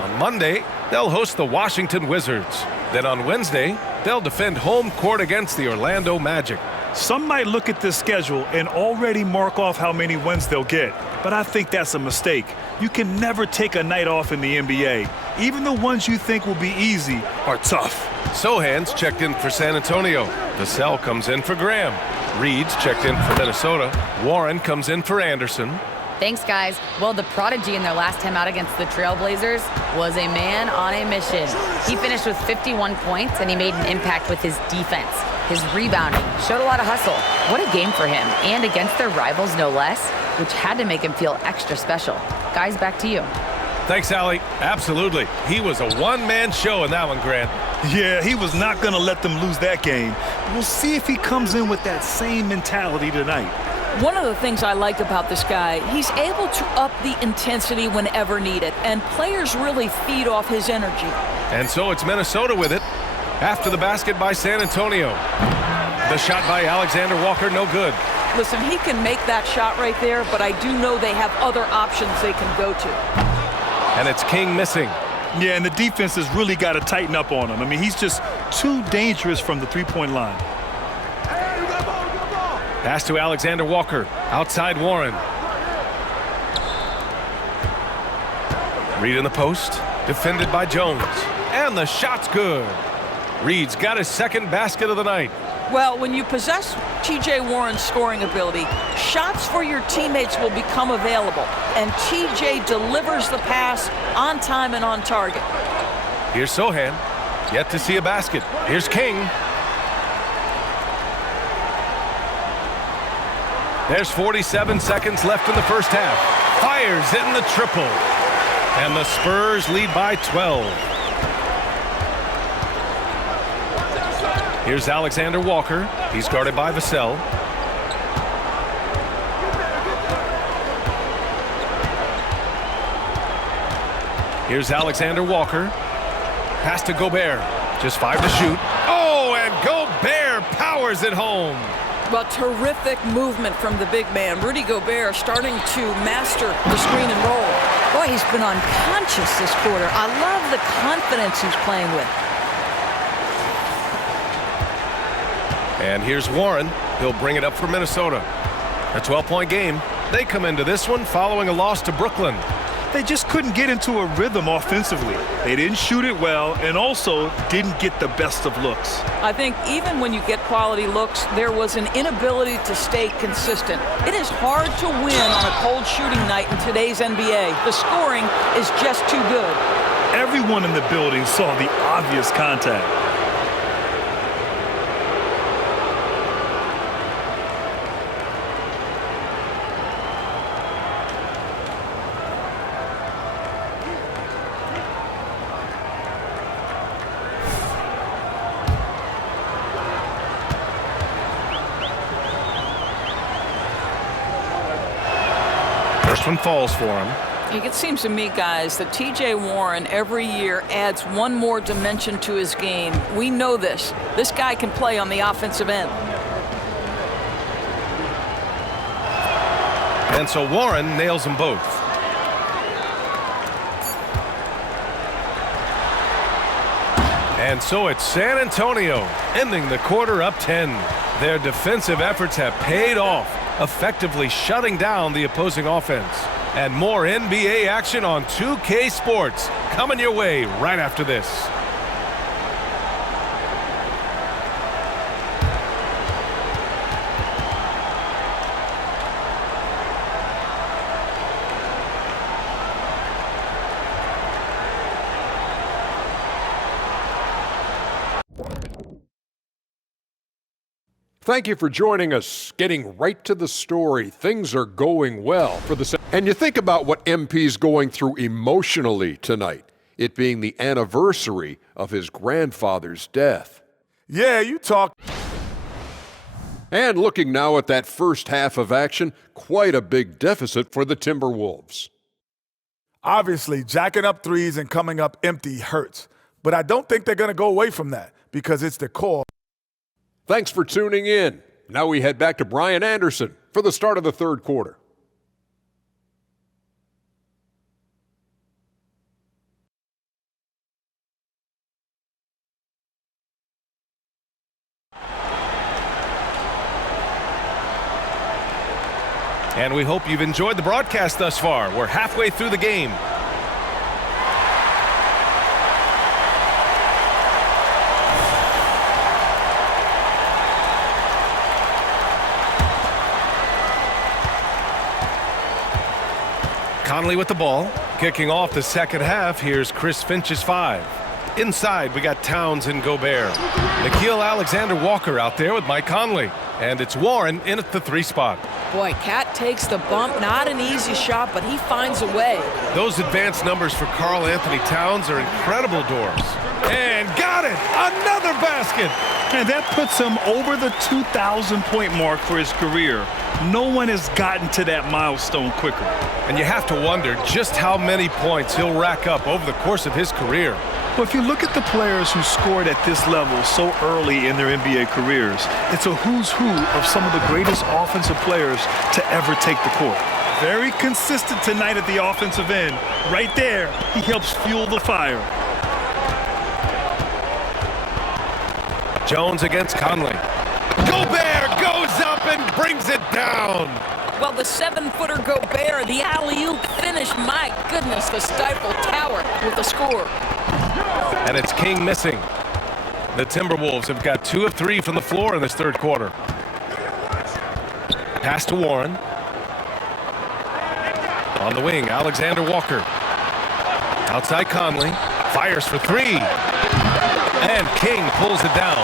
On Monday, they'll host the Washington Wizards. Then on Wednesday, They'll defend home court against the Orlando Magic. Some might look at this schedule and already mark off how many wins they'll get, but I think that's a mistake. You can never take a night off in the NBA. Even the ones you think will be easy are tough. Sohan's checked in for San Antonio. Vassell comes in for Graham. Reed's checked in for Minnesota. Warren comes in for Anderson. Thanks, guys. Well, the prodigy in their last time out against the Trailblazers was a man on a mission. He finished with 51 points, and he made an impact with his defense. His rebounding showed a lot of hustle. What a game for him, and against their rivals, no less, which had to make him feel extra special. Guys, back to you. Thanks, Allie. Absolutely. He was a one-man show in that one, Grant. Yeah, he was not going to let them lose that game. We'll see if he comes in with that same mentality tonight. One of the things I like about this guy, he's able to up the intensity whenever needed, and players really feed off his energy. And so it's Minnesota with it. After the basket by San Antonio. The shot by Alexander Walker, no good. Listen, he can make that shot right there, but I do know they have other options they can go to. And it's King missing. Yeah, and the defense has really got to tighten up on him. I mean, he's just too dangerous from the three-point line. Pass to Alexander Walker. Outside Warren. Reed in the post. Defended by Jones. And the shot's good. Reed's got his second basket of the night. Well, when you possess T.J. Warren's scoring ability, shots for your teammates will become available. And T.J. delivers the pass on time and on target. Here's Sohan. Yet to see a basket. Here's King. There's 47 seconds left in the first half. Fires in the triple. And the Spurs lead by 12. Here's Alexander Walker. He's guarded by Vassell. Here's Alexander Walker. Pass to Gobert. Just 5 to shoot. Oh, and Gobert powers it home. Well, terrific movement from the big man. Rudy Gobert starting to master the screen and roll. Boy, he's been unconscious this quarter. I love the confidence he's playing with. And here's Warren. He'll bring it up for Minnesota. A 12-point game. They come into this one following a loss to Brooklyn. They just couldn't get into a rhythm offensively. They didn't shoot it well and also didn't get the best of looks. I think even when you get quality looks, there was an inability to stay consistent. It is hard to win on a cold shooting night in today's NBA. The scoring is just too good. Everyone in the building saw the obvious contact. First one falls for him. It seems to me, guys, that T.J. Warren every year adds one more dimension to his game. We know this. This guy can play on the offensive end. And so Warren nails them both. And so it's San Antonio ending the quarter up 10. Their defensive efforts have paid off, effectively shutting down the opposing offense. And more NBA action on 2K Sports coming your way right after this. Thank you for joining us. Getting right to the story, things are going well for the... And you think about what MP's going through emotionally tonight, it being the anniversary of his grandfather's death. Yeah, you talk. And looking now at that first half of action, quite a big deficit for the Timberwolves. Obviously, jacking up threes and coming up empty hurts. But I don't think they're going to go away from that because it's the core. Thanks for tuning in. Now we head back to Brian Anderson for the start of the third quarter. And we hope you've enjoyed the broadcast thus far. We're halfway through the game. Conley with the ball. Kicking off the second half, here's Chris Finch's 5. Inside, we got Towns and Gobert. Nickeil Alexander-Walker out there with Mike Conley. And it's Warren in at the 3 spot. Boy, Cat takes the bump. Not an easy shot, but he finds a way. Those advanced numbers for Karl Anthony Towns are incredible doors. And got it! Another basket! And that puts him over the 2,000-point mark for his career. No one has gotten to that milestone quicker. And you have to wonder just how many points he'll rack up over the course of his career. Well, if you look at the players who scored at this level so early in their NBA careers, it's a who's who of some of the greatest offensive players to ever take the court. Very consistent tonight at the offensive end. Right there, he helps fuel the fire. Jones against Conley. Gobert goes up and brings it down. Well, the 7-footer Gobert, the alley-oop finish. My goodness, the Stifle Tower with the score. And it's King missing. The Timberwolves have got 2 of 3 from the floor in this third quarter. Pass to Warren. On the wing, Alexander Walker. Outside Conley. Fires for 3. And King pulls it down.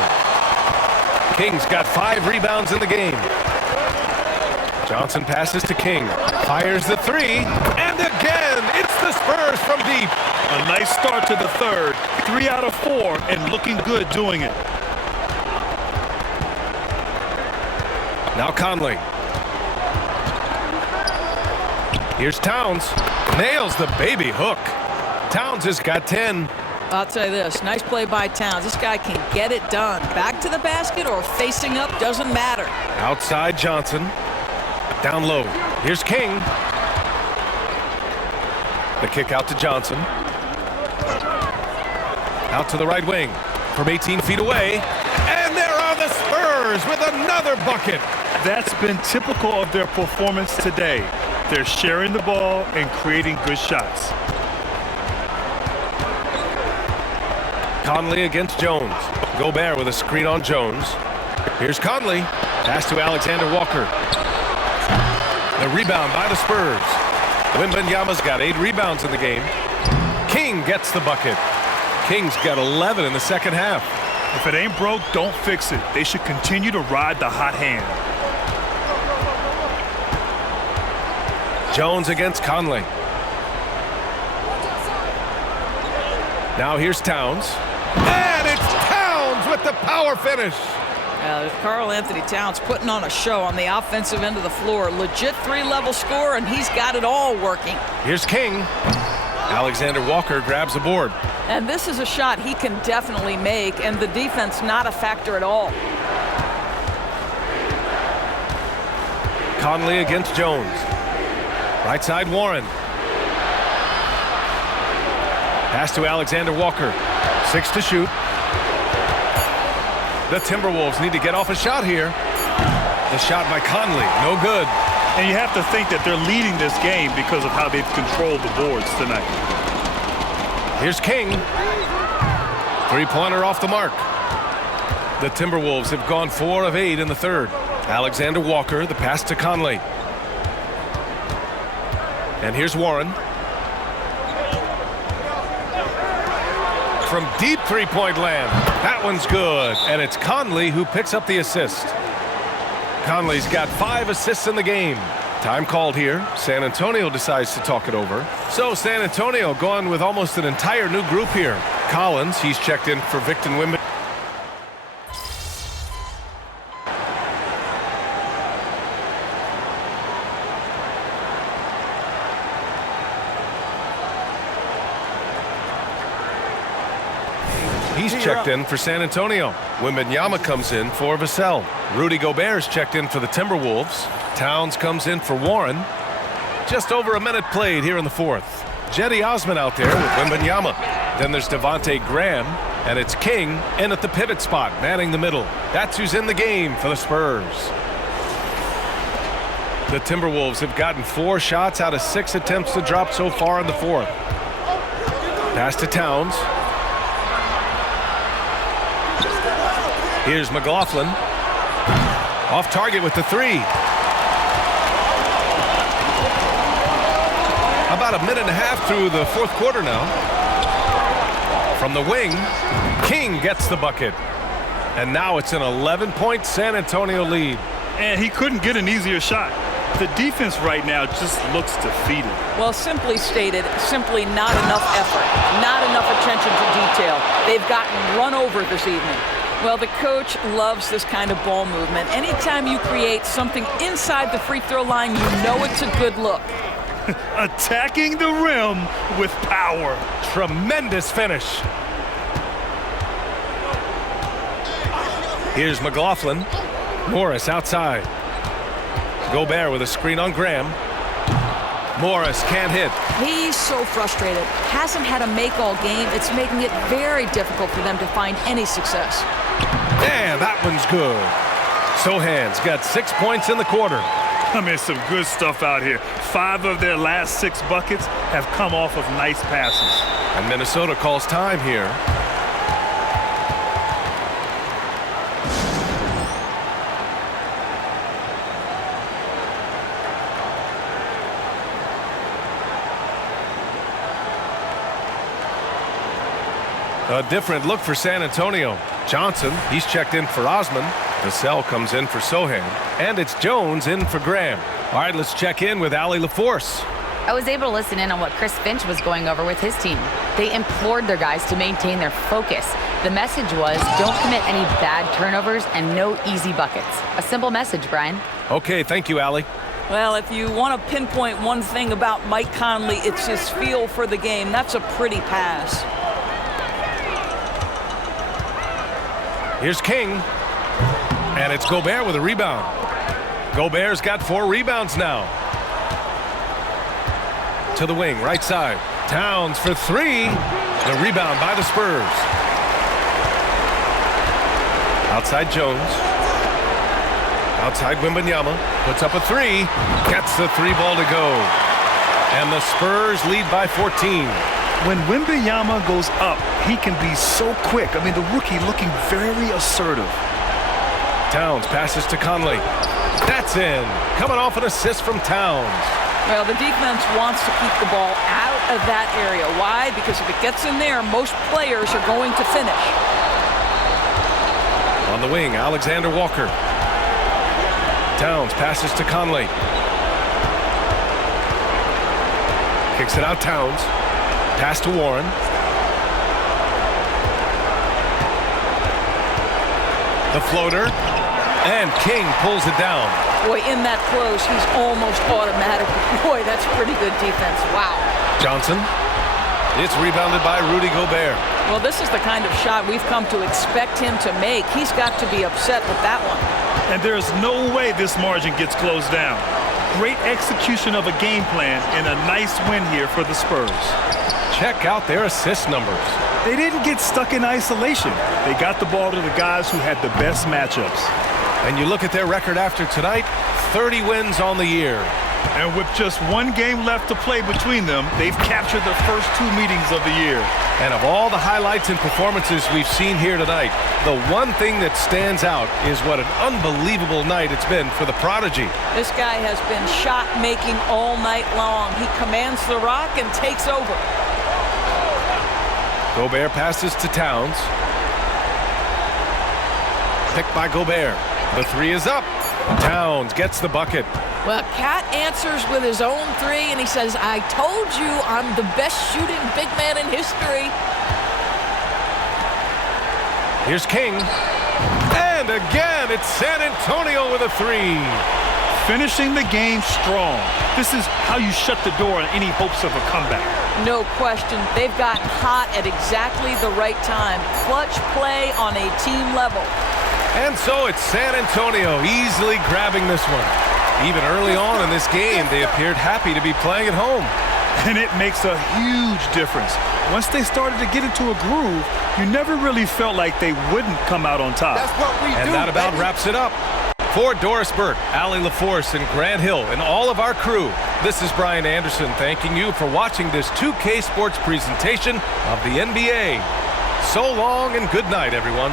King's got 5 rebounds in the game. Johnson passes to King. Fires the 3. And again, it's the Spurs from deep. A nice start to the third. 3 out of 4 and looking good doing it. Now Conley. Here's Towns. Nails the baby hook. Towns has got 10. I'll tell you this, nice play by Towns. This guy can get it done. Back to the basket or facing up, doesn't matter. Outside Johnson. Down low. Here's King. The kick out to Johnson. Out to the right wing. From 18 feet away. And there are the Spurs with another bucket. That's been typical of their performance today. They're sharing the ball and creating good shots. Conley against Jones. Gobert with a screen on Jones. Here's Conley. Pass to Alexander Walker. The rebound by the Spurs. Wembanyama's got 8 rebounds in the game. King gets the bucket. King's got 11 in the second half. If it ain't broke, don't fix it. They should continue to ride the hot hand. Jones against Conley. Now here's Towns. And it's Towns with the power finish. Karl Anthony Towns putting on a show on the offensive end of the floor. Legit 3-level score, and he's got it all working. Here's King. Alexander Walker grabs a board. And this is a shot he can definitely make, and the defense not a factor at all. Conley against Jones. Right side Warren. Pass to Alexander Walker. 6 to shoot. The Timberwolves need to get off a shot here. The shot by Conley, no good. And you have to think that they're leading this game because of how they've controlled the boards tonight. Here's King. 3-pointer off the mark. The Timberwolves have gone 4 of 8 in the third. Alexander Walker, the pass to Conley. And here's Warren. From deep 3-point land. That one's good. And it's Conley who picks up the assist. Conley's got 5 assists in the game. Time called here. San Antonio decides to talk it over. So San Antonio going with almost an entire new group here. Collins, he's checked in for Victor Wembanyama. He's checked in for San Antonio. Wembanyama comes in for Vassell. Rudy Gobert's checked in for the Timberwolves. Towns comes in for Warren. Just over a minute played here in the fourth. Jetty Osman out there with Wembanyama. Then there's Devontae Graham, and it's King in at the pivot spot, manning the middle. That's who's in the game for the Spurs. The Timberwolves have gotten 4 shots out of 6 attempts to drop so far in the fourth. Pass to Towns. Here's McLaughlin. Off target with the 3. About a minute and a half through the fourth quarter now. From the wing, King gets the bucket. And now it's an 11-point San Antonio lead. And he couldn't get an easier shot. The defense right now just looks defeated. Well, simply stated, simply not enough effort, not enough attention to detail. They've gotten run over this evening. Well, the coach loves this kind of ball movement. Anytime you create something inside the free throw line, you know it's a good look. Attacking the rim with power. Tremendous finish. Here's McLaughlin. Morris outside. Gobert with a screen on Graham. Morris can't hit. He's so frustrated. Hasn't had a make all game. It's making it very difficult for them to find any success. And that one's good. Sohan's got 6 points in the quarter. I mean, some good stuff out here. 5 of their last 6 buckets have come off of nice passes. And Minnesota calls time here. A different look for San Antonio. Johnson, he's checked in for Osman. Vassell comes in for Sohan. And it's Jones in for Graham. All right, let's check in with Allie LaForce. I was able to listen in on what Chris Finch was going over with his team. They implored their guys to maintain their focus. The message was, don't commit any bad turnovers and no easy buckets. A simple message, Brian. Okay, thank you, Allie. Well, if you want to pinpoint one thing about Mike Conley, it's his feel for the game. That's a pretty pass. Here's King. And it's Gobert with a rebound. Gobert's got 4 rebounds now. To the wing, right side. Towns for 3. The rebound by the Spurs. Outside Jones. Outside Wembanyama. Puts up a 3. Gets the 3 ball to go. And the Spurs lead by 14. When Wembanyama goes up, he can be so quick. I mean, the rookie looking very assertive. Towns passes to Conley. That's in. Coming off an assist from Towns. Well, the defense wants to keep the ball out of that area. Why? Because if it gets in there, most players are going to finish. On the wing, Alexander Walker. Towns passes to Conley. Kicks it out, Towns. Pass to Warren. The floater. And King pulls it down. Boy, in that close, he's almost automatic. Boy, that's pretty good defense. Wow. Johnson. It's rebounded by Rudy Gobert. Well, this is the kind of shot we've come to expect him to make. He's got to be upset with that one. And there's no way this margin gets closed down. Great execution of a game plan and a nice win here for the Spurs. Check out their assist numbers. They didn't get stuck in isolation. They got the ball to the guys who had the best matchups. And you look at their record after tonight, 30 wins on the year. And with just 1 game left to play between them, they've captured the first 2 meetings of the year. And of all the highlights and performances we've seen here tonight, the one thing that stands out is what an unbelievable night it's been for the Prodigy. This guy has been shot-making all night long. He commands the rock and takes over. Gobert passes to Towns. Picked by Gobert. The 3 is up. Towns gets the bucket. Well, Cat answers with his own 3, and he says, I told you I'm the best shooting big man in history. Here's King. And again, it's San Antonio with a 3. Finishing the game strong. This is how you shut the door on any hopes of a comeback. No question. They've gotten hot at exactly the right time. Clutch play on a team level. And so it's San Antonio easily grabbing this one. Even early on in this game, they appeared happy to be playing at home. And it makes a huge difference. Once they started to get into a groove, you never really felt like they wouldn't come out on top. That's what we do, that about wraps it up. For Doris Burke, Allie LaForce, and Grant Hill, and all of our crew, this is Brian Anderson thanking you for watching this 2K Sports presentation of the NBA. So long and good night, everyone.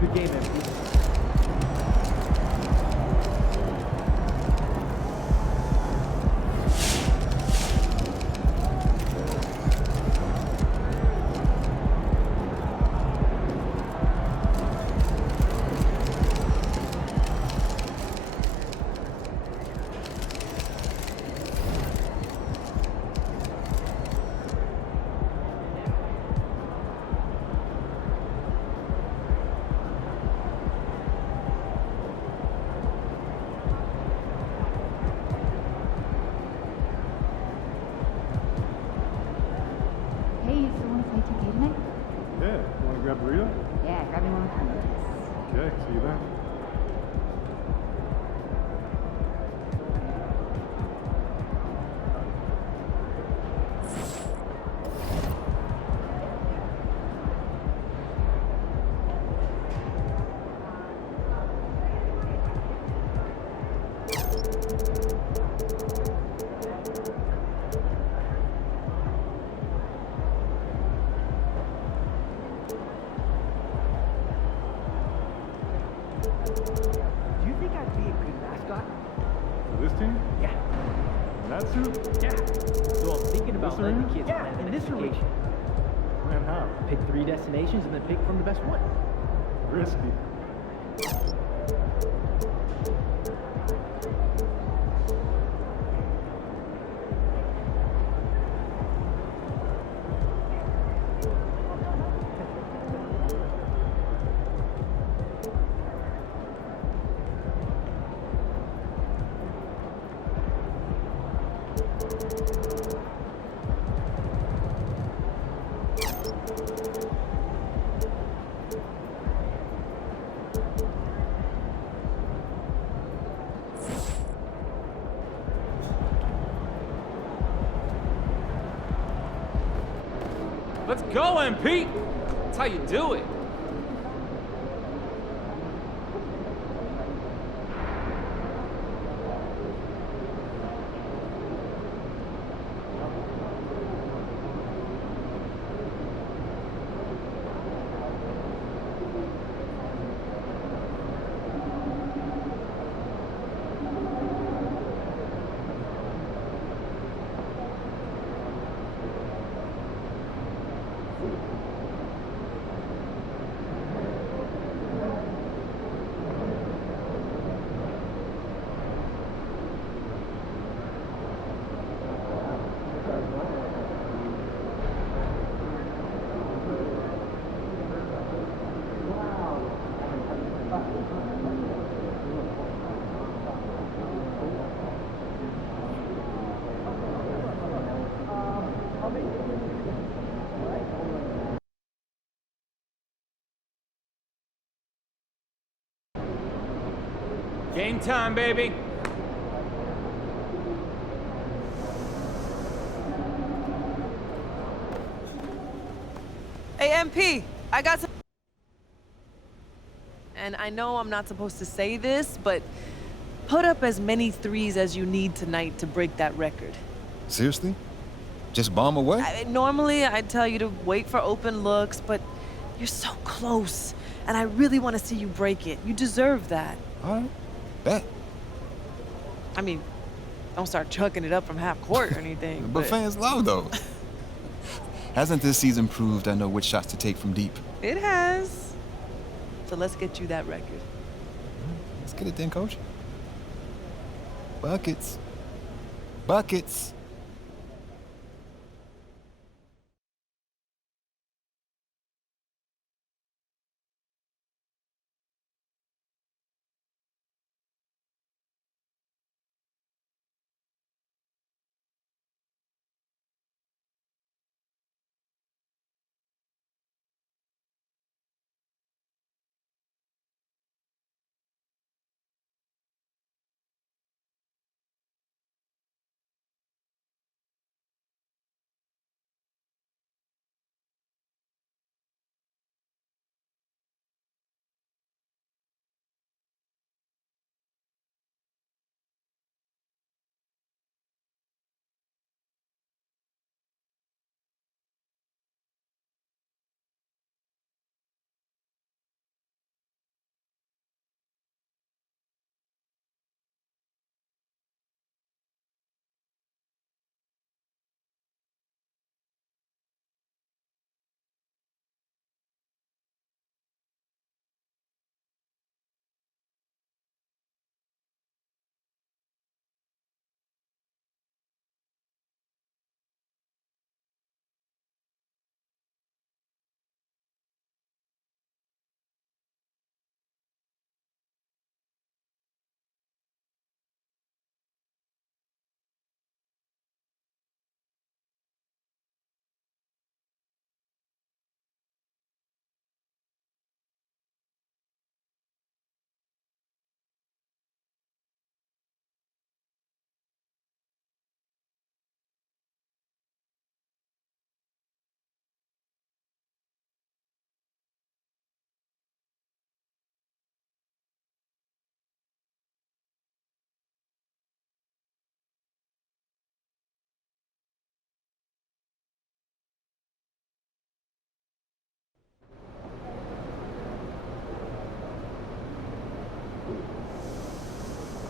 Good game, MP. grab burrito? Yeah, grab me one with me. Okay, see you then. This team? Yeah. In that suit? Yeah. So I'm thinking about letting the kids plan in this vacation. Plan how? Pick 3 destinations and then pick from the best one. Risky. Let's go, MP! That's how you do it. Game time, baby. Hey, MP, I got some... And I know I'm not supposed to say this, but put up as many threes as you need tonight to break that record. Seriously? Just bomb away? Normally, I'd tell you to wait for open looks, but you're so close. And I really want to see you break it. You deserve that. All right. Bet. I mean, don't start chucking it up from half court or anything. But fans love those. Hasn't this season proved I know which shots to take from deep? It has. So let's get you that record. Let's get it then, Coach. Buckets. Buckets.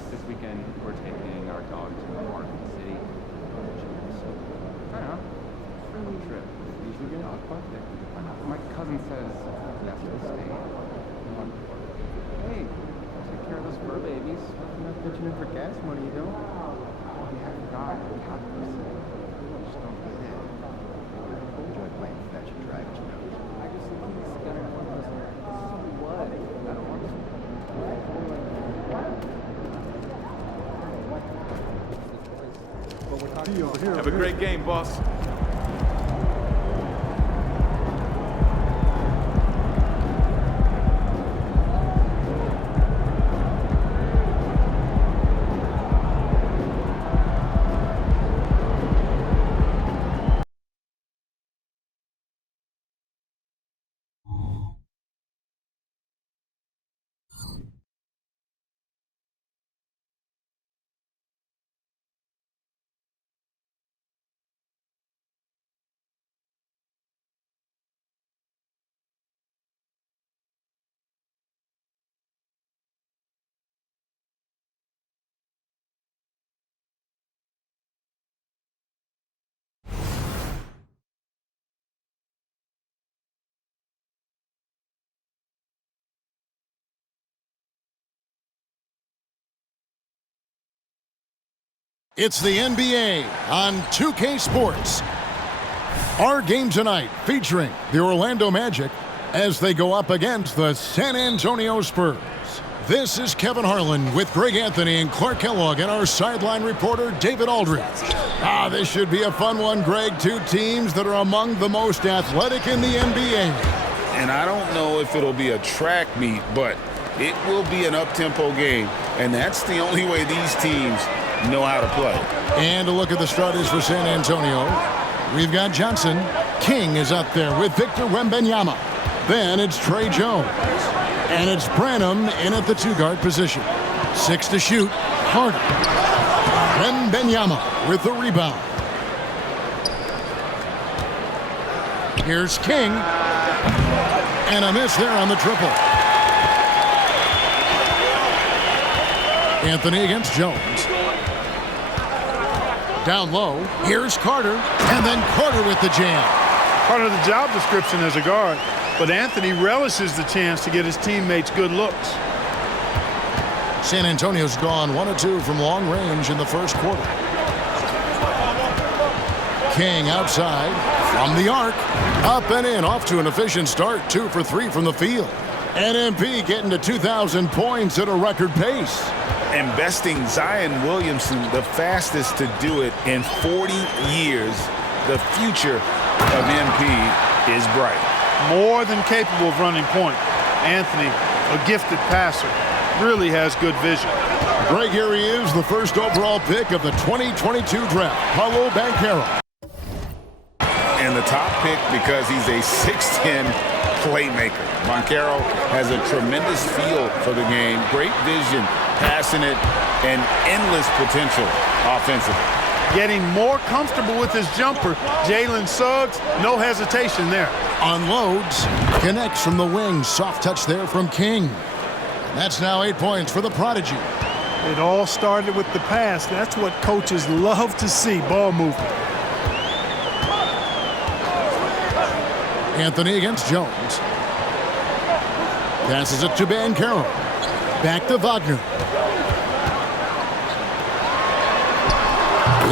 This weekend, we're taking our dog to the park in the city. So, I don't know. Friendly trip. Usually get a dog park there. My cousin says that's the state. Hey, take care of those fur babies. You're not pitching in for gas money, you don't? Oh, yeah, I forgot. We have to listen. Just don't get it. Enjoy playing fetch and drag, you know. I just think he's gonna put us there. So what? I don't want to. Have a great game, boss. It's the NBA on 2K Sports. Our game tonight featuring the Orlando Magic as they go up against the San Antonio Spurs. This is Kevin Harlan with Greg Anthony and Clark Kellogg and our sideline reporter David Aldridge. This should be a fun one, Greg. Two teams that are among the most athletic in the NBA. And I don't know if it'll be a track meet, but it will be an up-tempo game. And that's the only way these teams know how to play. And a look at the starters for San Antonio. We've got Johnson. King is up there with Victor Wembanyama. Then it's Trey Jones. And it's Branham in at the two-guard position. 6 to shoot. Harden. Wembanyama with the rebound. Here's King. And a miss there on the triple. Anthony against Jones. Down low. Here's Carter. And then Carter with the jam. Part of the job description as a guard. But Anthony relishes the chance to get his teammates good looks. San Antonio's gone 1 of 2 from long range in the first quarter. King outside from the arc. Up and in, off to an efficient start. 2 for 3 from the field. And MP getting to 2,000 points at a record pace. And besting Zion Williamson, the fastest to do it in 40 years. The future of MP is bright. More than capable of running point. Anthony, a gifted passer, really has good vision. Greg, here he is, the first overall pick of the 2022 draft, Paolo Banchero. And the top pick because he's a 6'10 playmaker. Banchero has a tremendous feel for the game, great vision, passing it, and endless potential offensively. Getting more comfortable with his jumper. Jalen Suggs, no hesitation there. Unloads, connects from the wing. Soft touch there from King. That's now 8 points for the prodigy. It all started with the pass. That's what coaches love to see, ball movement. Anthony against Jones. Passes it to Banchero. Back to Wagner.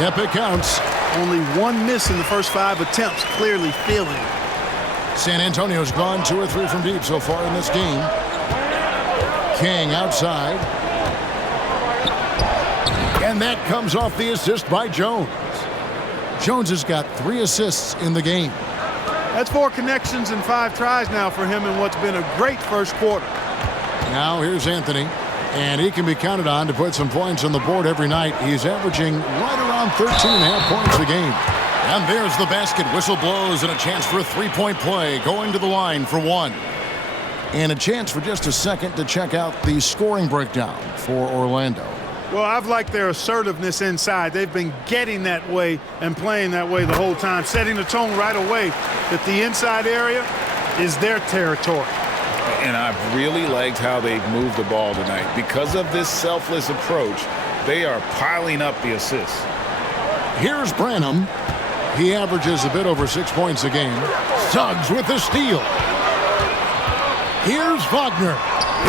Yep, it counts. Only 1 miss in the first 5 attempts, clearly feeling it. San Antonio's gone 2 or 3 from deep so far in this game. King outside. And that comes off the assist by Jones. Jones has got 3 assists in the game. That's 4 connections and 5 tries now for him in what's been a great first quarter. Now here's Anthony, and he can be counted on to put some points on the board every night. He's averaging right around 13.5 points a game. And there's the basket. Whistle blows and a chance for a 3-point play going to the line for 1. And a chance for just a second to check out the scoring breakdown for Orlando. Well, I've liked their assertiveness inside. They've been getting that way and playing that way the whole time, setting the tone right away that the inside area is their territory. And I've really liked how they've moved the ball tonight. Because of this selfless approach, they are piling up the assists. Here's Branham. He averages a bit over 6 points a game. Suggs with the steal. Here's Wagner.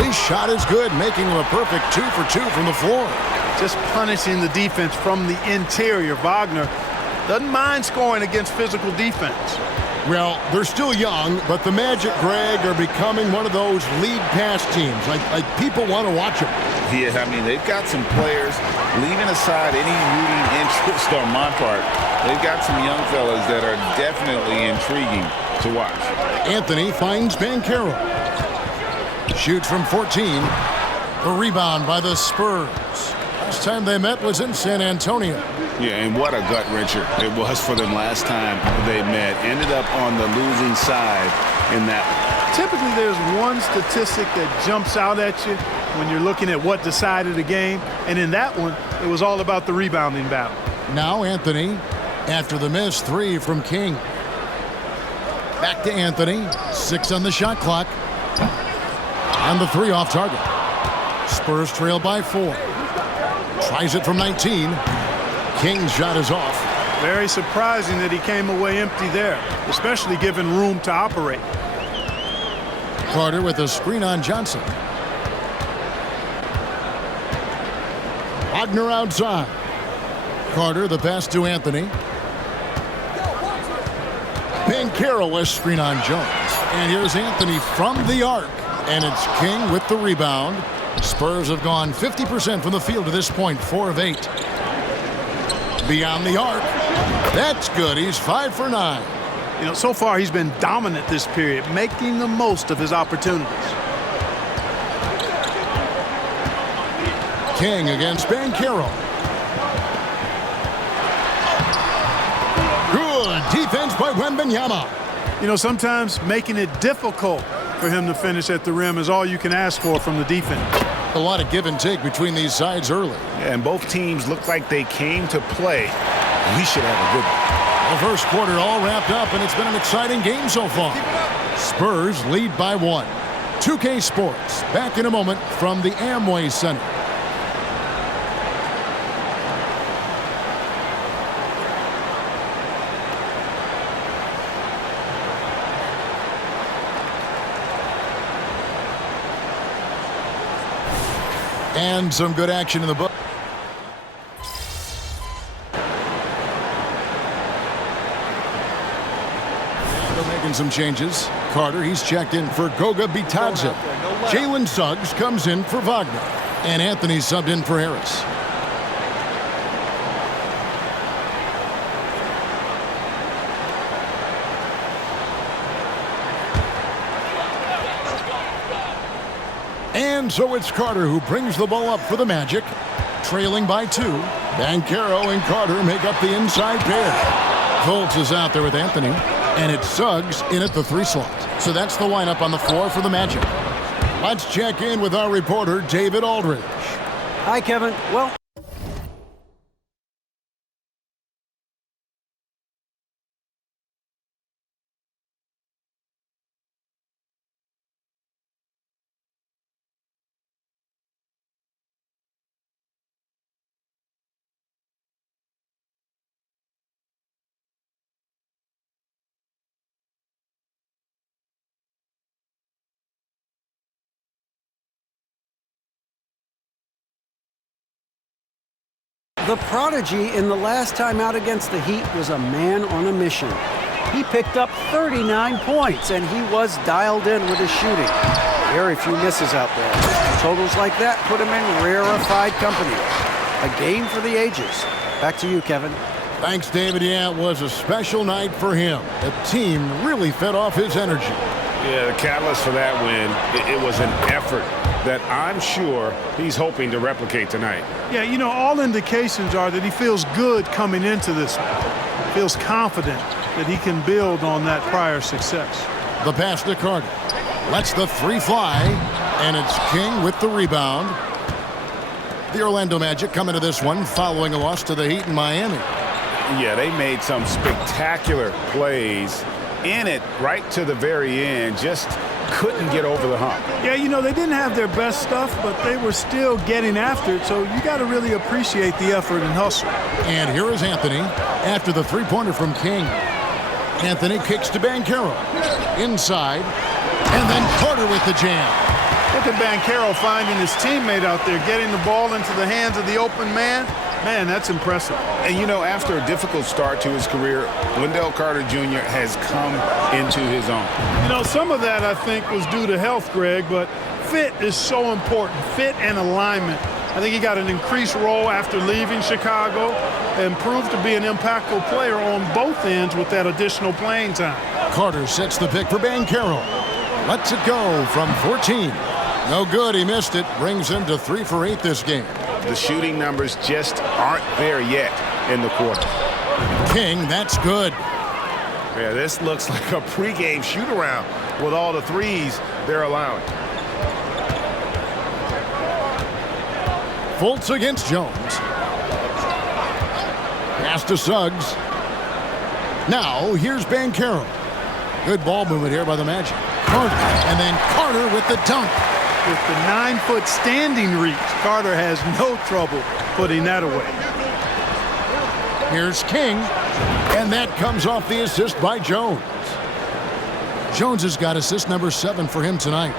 His shot is good, making him a perfect 2 for 2 from the floor. Just punishing the defense from the interior. Wagner doesn't mind scoring against physical defense. Well, they're still young, but the Magic, Greg, are becoming one of those lead pass teams. Like people want to watch them. Yeah, I mean, they've got some players, leaving aside any rooting interest on my part, they've got some young fellas that are definitely intriguing to watch. Anthony finds Banchero. Shoots from 14. The rebound by the Spurs. Last time they met was in San Antonio. Yeah, and what a gut-wrencher it was for them last time they met. Ended up on the losing side in that one. Typically, there's one statistic that jumps out at you when you're looking at what decided a game. And in that one, it was all about the rebounding battle. Now Anthony, after the miss, 3 from King. Back to Anthony. 6 on the shot clock. And the 3 off target. Spurs trail by 4. Tries it from 19. King's shot is off. Very surprising that he came away empty there, especially given room to operate. Carter with a screen on Johnson. Wagner outside. Carter, the pass to Anthony. Banchero, a screen on Jones. And here's Anthony from the arc. And it's King with the rebound. Spurs have gone 50% from the field to this point, 4 of 8. Beyond the arc. That's good. He's 5 for 9. You know, so far he's been dominant this period, making the most of his opportunities. King against Banchero. Good defense by Wembanyama. You know, sometimes making it difficult for him to finish at the rim is all you can ask for from the defense. A lot of give and take between these sides early. Yeah, and both teams look like they came to play. We should have a good one. The first quarter all wrapped up, and it's been an exciting game so far. Spurs lead by 1. 2K Sports, back in a moment from the Amway Center. And some good action in the book. Making some changes. Carter, he's checked in for Goga Bitadze. Jalen Suggs comes in for Wagner. And Anthony subbed in for Harris. And so it's Carter who brings the ball up for the Magic. Trailing by 2. Banchero and Carter make up the inside pair. Colts is out there with Anthony. And it's Suggs in at the 3 slot. So that's the lineup on the floor for the Magic. Let's check in with our reporter, David Aldridge. Hi, Kevin. Well, the prodigy in the last time out against the Heat was a man on a mission. He picked up 39 points, and he was dialed in with his shooting. Very few misses out there. Totals like that put him in rarefied company. A game for the ages. Back to you, Kevin. Thanks, David. Yeah, it was a special night for him. The team really fed off his energy. Yeah, the catalyst for that win, it was an effort that I'm sure he's hoping to replicate tonight. Yeah, you know, all indications are that he feels good coming into this. Feels confident that he can build on that prior success. The pass to Carter. Lets the 3 fly, and it's King with the rebound. The Orlando Magic come into this one following a loss to the Heat in Miami. Yeah, they made some spectacular plays in it right to the very end. Just couldn't get over the hump. Yeah, you know, they didn't have their best stuff, but they were still getting after it, so you got to really appreciate the effort and hustle. And here is Anthony after the 3-pointer from King. Anthony kicks to Banchero. Inside, and then Carter with the jam. Look at Banchero finding his teammate out there, getting the ball into the hands of the open man. Man, that's impressive. And, you know, after a difficult start to his career, Wendell Carter Jr. has come into his own. You know, some of that, I think, was due to health, Greg, but fit is so important. Fit and alignment. I think he got an increased role after leaving Chicago and proved to be an impactful player on both ends with that additional playing time. Carter sets the pick for Banchero. Lets it go from 14. No good, he missed it. Brings him to 3 for 8 this game. The shooting numbers just aren't there yet in the quarter. King, that's good. Yeah, this looks like a pregame shoot-around with all the threes they're allowing. Fultz against Jones. Pass to Suggs. Now, here's Banchero. Good ball movement here by the Magic. Carter, and then Carter with the dunk. With the 9-foot standing reach, Carter has no trouble putting that away. Here's King, and that comes off the assist by Jones. Jones has got assist number 7 for him tonight.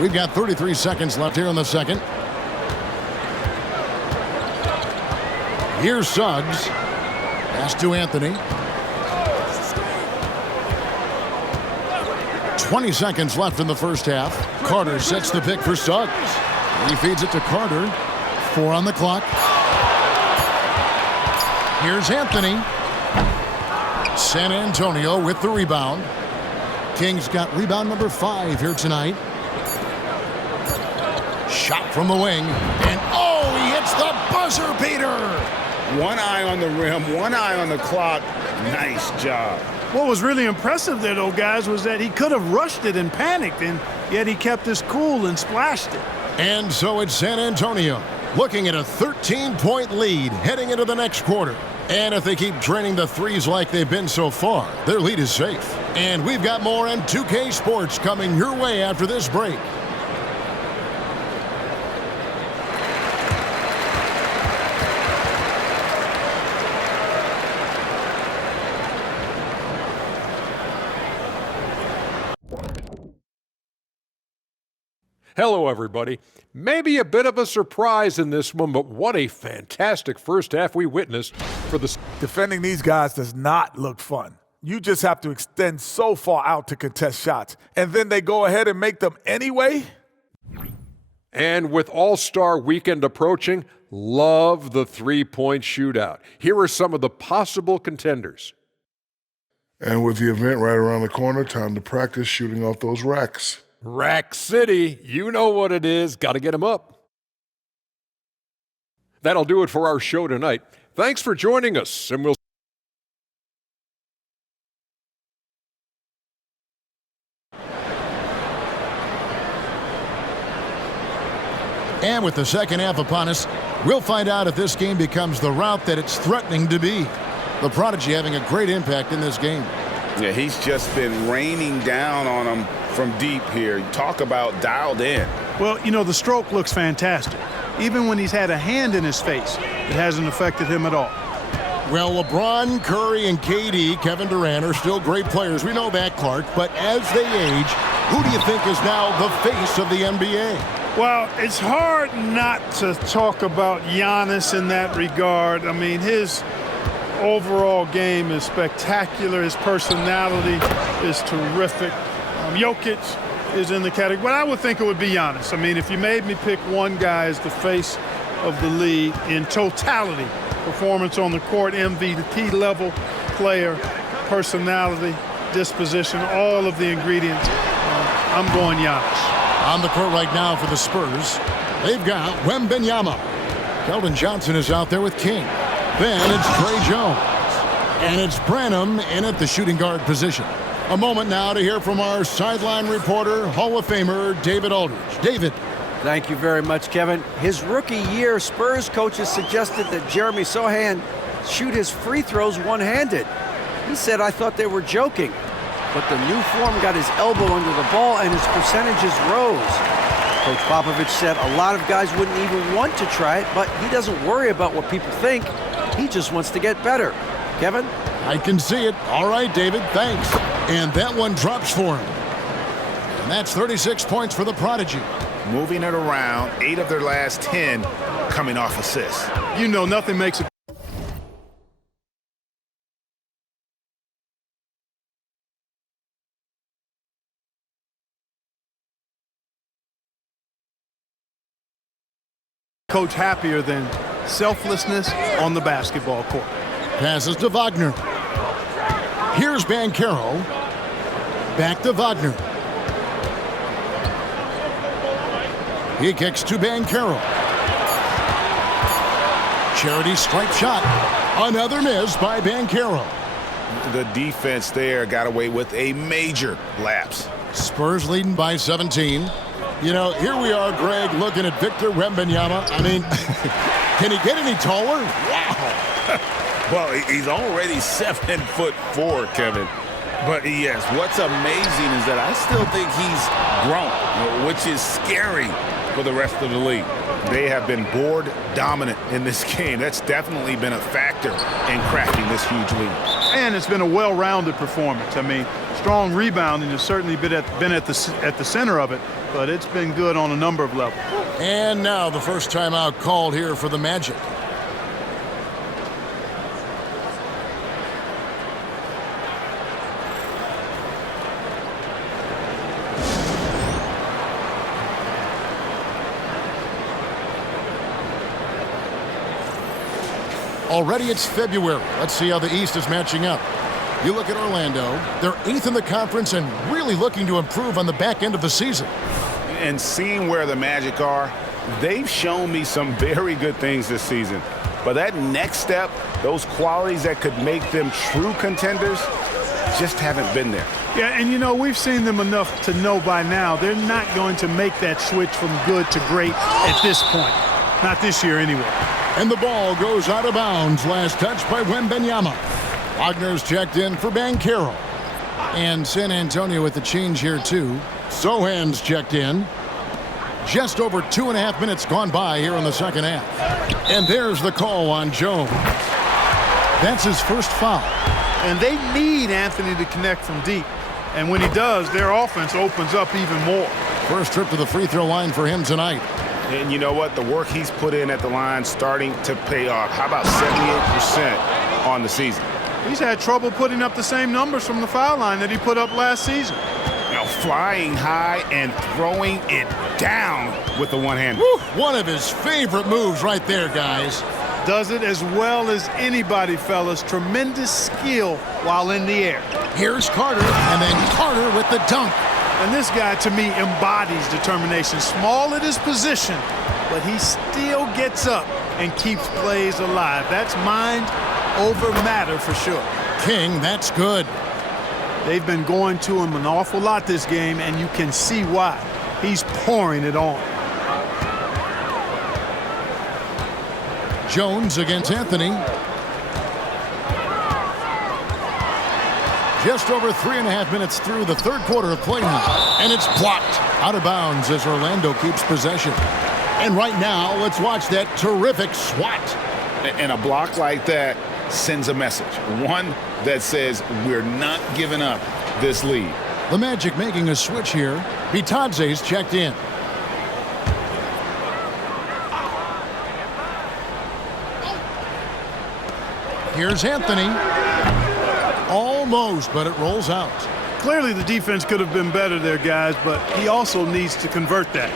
We've got 33 seconds left here in the second. Here's Suggs. Pass to Anthony. 20 seconds left in the first half. Carter sets the pick for Suggs. He feeds it to Carter. 4 on the clock. Here's Anthony. San Antonio with the rebound. King's got rebound number 5 here tonight. Shot from the wing, and oh, he hits the buzzer beater. One eye on the rim, one eye on the clock. Nice job. What was really impressive there, though, guys, was that he could have rushed it and panicked, and yet he kept his cool and splashed it. And so it's San Antonio looking at a 13-point lead heading into the next quarter. And if they keep draining the threes like they've been so far, their lead is safe. And we've got more on 2K Sports coming your way after this break. Hello, everybody. Maybe a bit of a surprise in this one, but what a fantastic first half we witnessed for the... Defending these guys does not look fun. You just have to extend so far out to contest shots, and then they go ahead and make them anyway? And with All-Star Weekend approaching, love the three-point shootout. Here are some of the possible contenders. And with the event right around the corner, time to practice shooting off those racks. Rack City, you know what it is. Got to get them up. That'll do it for our show tonight. Thanks for joining us, and we'll And with the second half upon us, we'll find out if this game becomes the route that it's threatening to be. The Prodigy having a great impact in this game. Yeah, he's just been raining down on them from deep here. Talk about dialed in. Well, you know, the stroke looks fantastic. Even when he's had a hand in his face, it hasn't affected him at all. Well, LeBron, Curry, and KD, Kevin Durant, are still great players. We know that, Clark. But as they age, who do you think is now the face of the NBA? Well, it's hard not to talk about Giannis in that regard. I mean, his overall game is spectacular. His personality is terrific. Jokic is in the category, but I would think it would be Giannis. I mean, if you made me pick one guy as the face of the league in totality, performance on the court, MVP level player, personality, disposition, all of the ingredients, I'm going Giannis. On the court right now for the Spurs, they've got Wembanyama. Keldon Johnson is out there with King. Then it's Trey Jones. And it's Branham in at the shooting guard position. A moment now to hear from our sideline reporter, Hall of Famer David Aldridge. David. Thank you very much, Kevin. His rookie year, Spurs coaches suggested that Jeremy Sohan shoot his free throws one-handed. He said, I thought they were joking. But the new form got his elbow under the ball and his percentages rose. Coach Popovich said a lot of guys wouldn't even want to try it, but he doesn't worry about what people think. He just wants to get better. Kevin? I can see it. All right, David, thanks. And that one drops for him. And that's 36 points for the Prodigy. Moving it around, 8 of their last 10 coming off assists. You know, nothing makes it. Coach happier than selflessness on the basketball court. Passes to Wagner. Here's Banchero. Back to Wagner. He kicks to Banchero. Charity stripe shot. Another miss by Banchero. The defense there got away with a major lapse. Spurs leading by 17. You know, here we are, Greg, looking at Victor Wembanyama. I mean, can he get any taller? Wow. Well, he's already 7'4", Kevin. But yes, what's amazing is that I still think he's grown, which is scary for the rest of the league. They have been board dominant in this game. That's definitely been a factor in cracking this huge lead. And it's been a well-rounded performance. I mean, strong rebounding has certainly been at the center of it, but it's been good on a number of levels. And now the first timeout called here for the Magic. Already it's February. Let's see how the East is matching up. You look at Orlando, they're 8th in the conference and really looking to improve on the back end of the season. And seeing where the Magic are, they've shown me some very good things this season. But that next step, those qualities that could make them true contenders, just haven't been there. Yeah, and you know, we've seen them enough to know by now they're not going to make that switch from good to great at this point. Not this year anyway. And the ball goes out of bounds. Last touch by Wembanyama. Wagner's checked in for Banchero. And San Antonio with the change here too. Sohan's checked in. Just over 2.5 minutes gone by here in the second half. And there's the call on Jones. That's his first foul. And they need Anthony to connect from deep. And when he does, their offense opens up even more. First trip to the free throw line for him tonight. And you know what? The work he's put in at the line starting to pay off. How about 78% on the season? He's had trouble putting up the same numbers from the foul line that he put up last season. Now flying high and throwing it down with the one-hand. One of his favorite moves right there, guys. Does it as well as anybody, fellas. Tremendous skill while in the air. Here's Carter, and then Carter with the dunk. And this guy, to me, embodies determination. Small at his position, but he still gets up and keeps plays alive. That's mind over matter for sure. King, that's good. They've been going to him an awful lot this game, and you can see why. He's pouring it on. Jones against Anthony. Just over 3.5 minutes through the third quarter of play now. And it's blocked out of bounds as Orlando keeps possession. And right now, let's watch that terrific swat. And a block like that sends a message. One that says we're not giving up this lead. The Magic making a switch here. Bitadze's checked in. Here's Anthony. Almost, but it rolls out. Clearly the defense could have been better there, guys, but he also needs to convert that.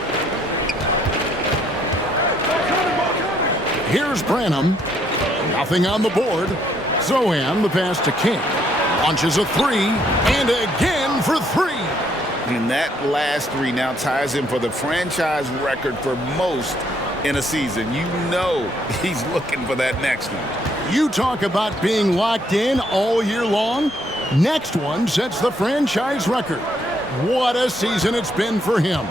Here's Branham. Nothing on the board. Zohan, the pass to King. Launches a three, and again for three. And that last three now ties him for the franchise record for most in a season. You know he's looking for that next one. You talk about being locked in all year long. Next one sets the franchise record. What a season it's been for him.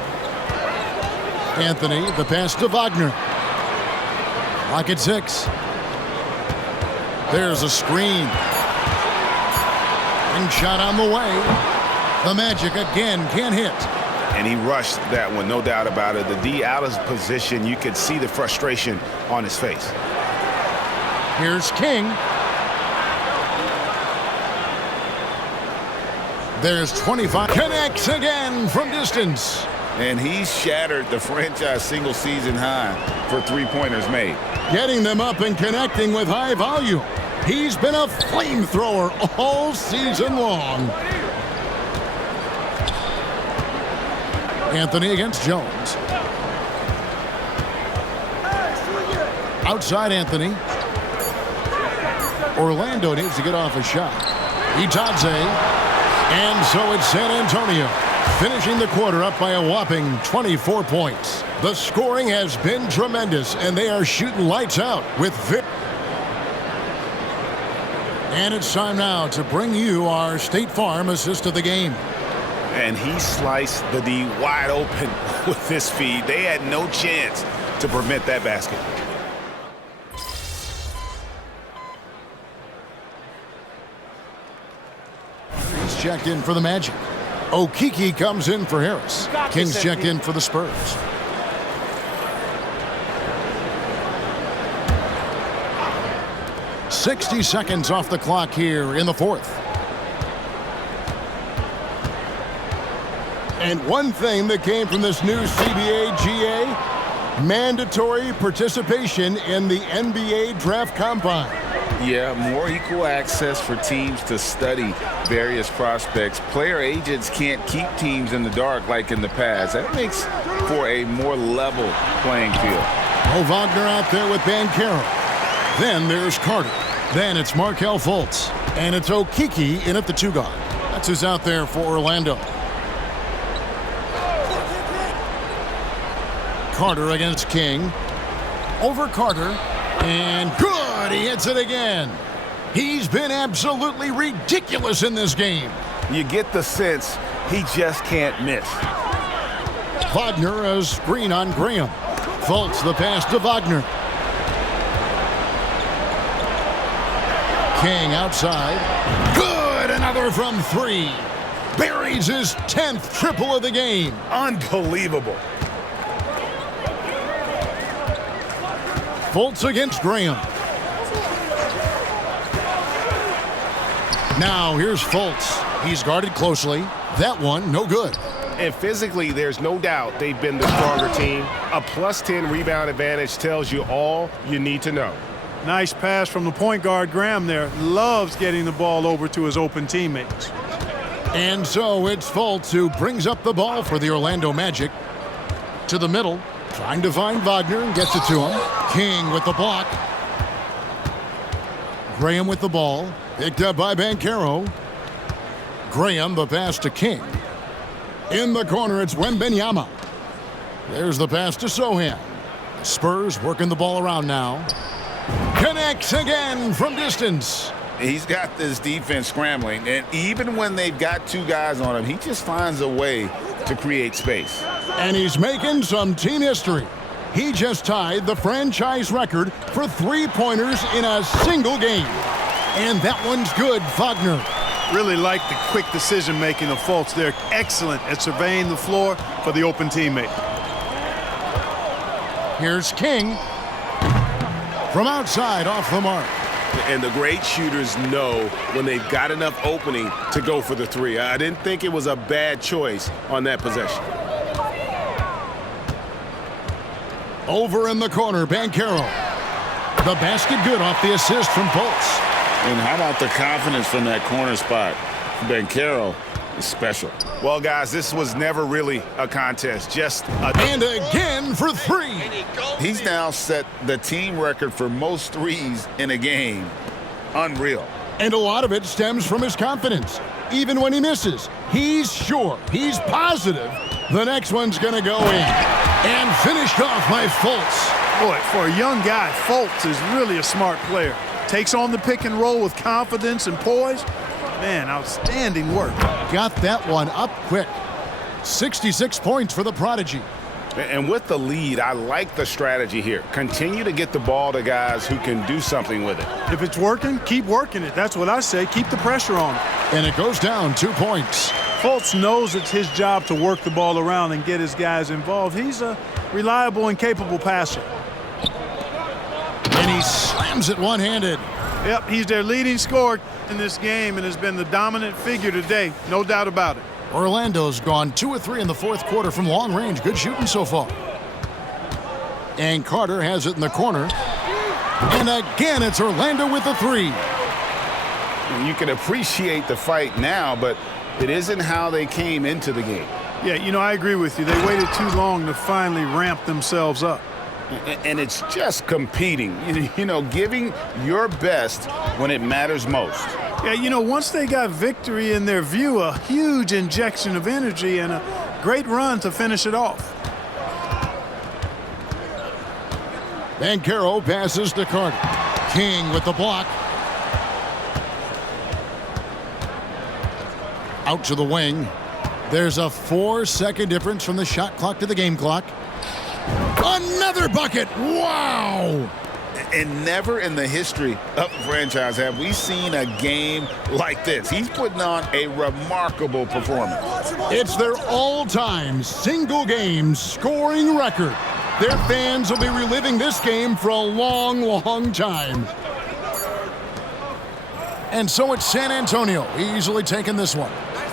Anthony, the pass to Wagner. Lock at 6. There's a screen. And shot on the way. The Magic again can't hit. And he rushed that one, no doubt about it. The D out of position, you could see the frustration on his face. Here's King. There's 25. Connects again from distance. And he shattered the franchise single season high for three-pointers made. Getting them up and connecting with high volume. He's been a flamethrower all season long. Anthony against Jones. Outside Anthony. Orlando needs to get off a shot. Bitadze. And so it's San Antonio, finishing the quarter up by a whopping 24 points. The scoring has been tremendous, and they are shooting lights out with Vic. And it's time now to bring you our State Farm assist of the game. And he sliced the D wide open with this feed. They had no chance to prevent that basket. He's checked in for the Magic. Okeke comes in for Harris. King's checked in for the Spurs. .60 seconds off the clock here in the fourth. And one thing that came from this new CBA GA, mandatory participation in the NBA Draft Combine. Yeah, more equal access for teams to study various prospects. Player agents can't keep teams in the dark like in the past. That makes for a more level playing field. Oh, Wagner out there with Banchero. Then there's Carter. Then it's Markelle Fultz. And it's Okeke in at the 2 guard. That's who's out there for Orlando. Carter against King. Over Carter. And good, he hits it again. He's been absolutely ridiculous in this game. You get the sense he just can't miss. Wagner, a screen on Graham. Fultz the pass to Wagner. King outside. Good, another from 3. Buries his 10th triple of the game. Unbelievable. Fultz against Graham. Now here's Fultz. He's guarded closely. That one, no good. And physically, there's no doubt they've been the stronger team. A +10 rebound advantage tells you all you need to know. Nice pass from the point guard, Graham there. Loves getting the ball over to his open teammates. And so it's Fultz who brings up the ball for the Orlando Magic. To the middle, trying to find Wagner and gets it to him. King with the block. Graham with the ball. Picked up by Banchero. Graham the pass to King. In the corner, it's Wembanyama. There's the pass to Sohan. Spurs working the ball around now. Connects again from distance. He's got this defense scrambling, and even when they've got 2 guys on him, he just finds a way to create space. And he's making some team history. He just tied the franchise record for 3-pointers in a single game. And that one's good, Wagner. Really like the quick decision-making of Fultz. They're excellent at surveying the floor for the open teammate. Here's King. From outside, off the mark. And the great shooters know when they've got enough opening to go for the 3. I didn't think it was a bad choice on that possession. Over in the corner, Banchero. The basket good off the assist from Fultz. And how about the confidence from that corner spot? Banchero is special. Well, guys, this was never really a contest, just a... And again for 3. He's now set the team record for most threes in a game. Unreal. And a lot of it stems from his confidence. Even when he misses, he's sure, he's positive the next one's going to go in. And finished off by Fultz. Boy, for a young guy, Fultz is really a smart player. Takes on the pick and roll with confidence and poise. Man, outstanding work. Got that one up quick. 66 points for the prodigy. And with the lead, I like the strategy here. Continue to get the ball to guys who can do something with it. If it's working, keep working it. That's what I say. Keep the pressure on. And it goes down 2 points. Fultz knows it's his job to work the ball around and get his guys involved. He's a reliable and capable passer. And he slams it one-handed. Yep, he's their leading scorer in this game and has been the dominant figure today. No doubt about it. Orlando's gone 2 of 3 in the 4th quarter from long range. Good shooting so far. And Carter has it in the corner. And again, it's Orlando with the 3. You can appreciate the fight now, but it isn't how they came into the game. Yeah, you know, I agree with you. They waited too long to finally ramp themselves up. And it's just competing, you know, giving your best when it matters most. Yeah, you know, once they got victory in their view, a huge injection of energy and a great run to finish it off. Banchero passes to Carter. King with the block. Out to the wing. There's a 4-second difference from the shot clock to the game clock. Another bucket! Wow! And never in the history of the franchise have we seen a game like this. He's putting on a remarkable performance. It's their all-time single-game scoring record. Their fans will be reliving this game for a long, long time. And so it's San Antonio easily taking this one.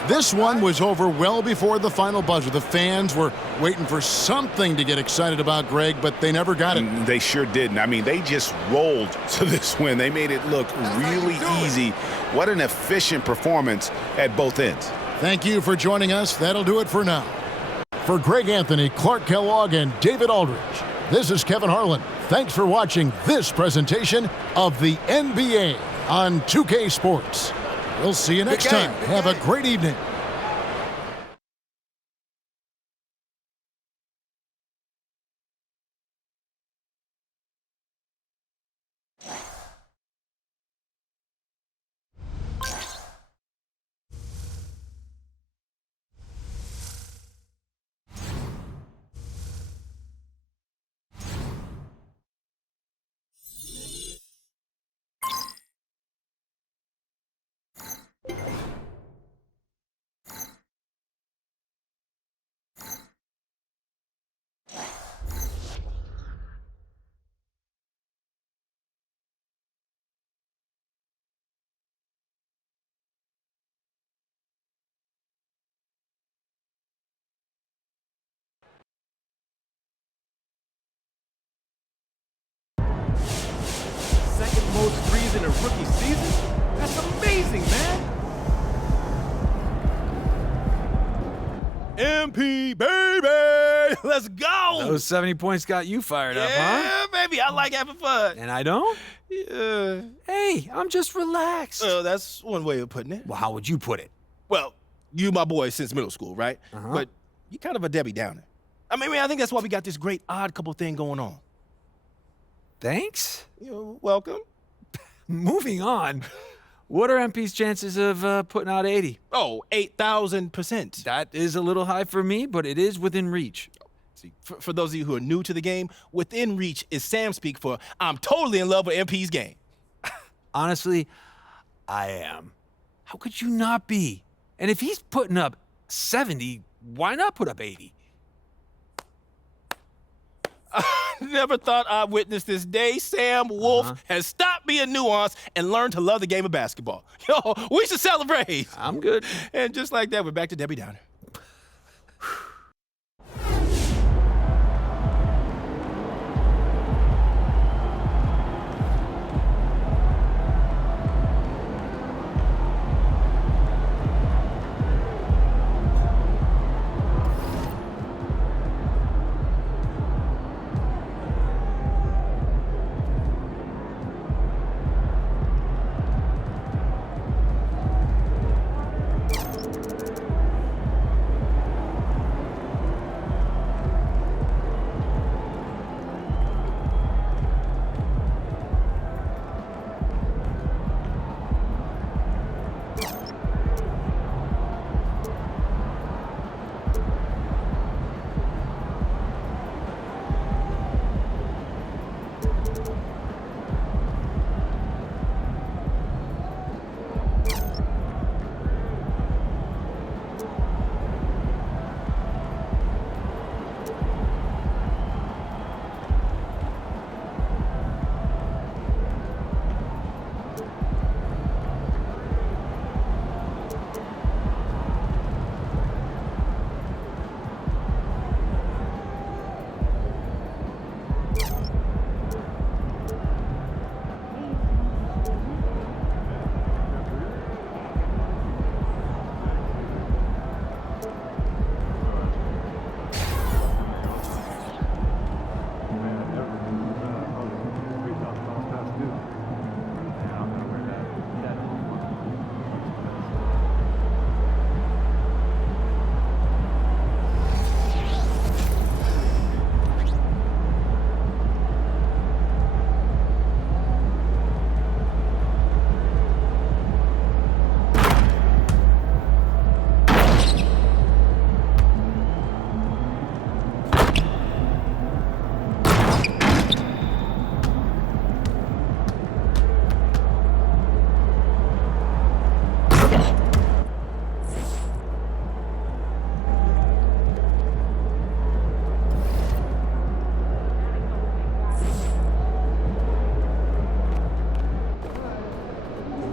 This one was over well before the final buzzer. The fans were waiting for something to get excited about, Greg, but they never got it. They sure didn't. I mean, they just rolled to this win. They made it look really easy. What an efficient performance at both ends. Thank you for joining us. That'll do it for now. For Greg Anthony, Clark Kellogg, and David Aldridge, this is Kevin Harlan. Thanks for watching this presentation of the NBA on 2K Sports. We'll see you next time. Have a great evening. their rookie season? That's amazing, man. MP, baby! Let's go! Those 70 points got you fired up, huh? Yeah, baby, I like having fun. And I don't? Yeah. Hey, I'm just relaxed. That's one way of putting it. Well, how would you put it? Well, you my boy since middle school, right? But you kind of a Debbie Downer. I mean, I think that's why we got this great odd couple thing going on. Thanks. You're welcome. Moving on. What are MP's chances of putting out 80? Oh, 8,000%. That is a little high for me, but it is within reach. See, for those of you who are new to the game, within reach is Sam speak for I'm totally in love with MP's game. Honestly, I am. How could you not be? And if he's putting up 70, why not put up 80? I never thought I'd witness this day. Sam Wolf has stopped being nuanced and learned to love the game of basketball. Yo, we should celebrate. I'm good. And just like that, we're back to Debbie Downer.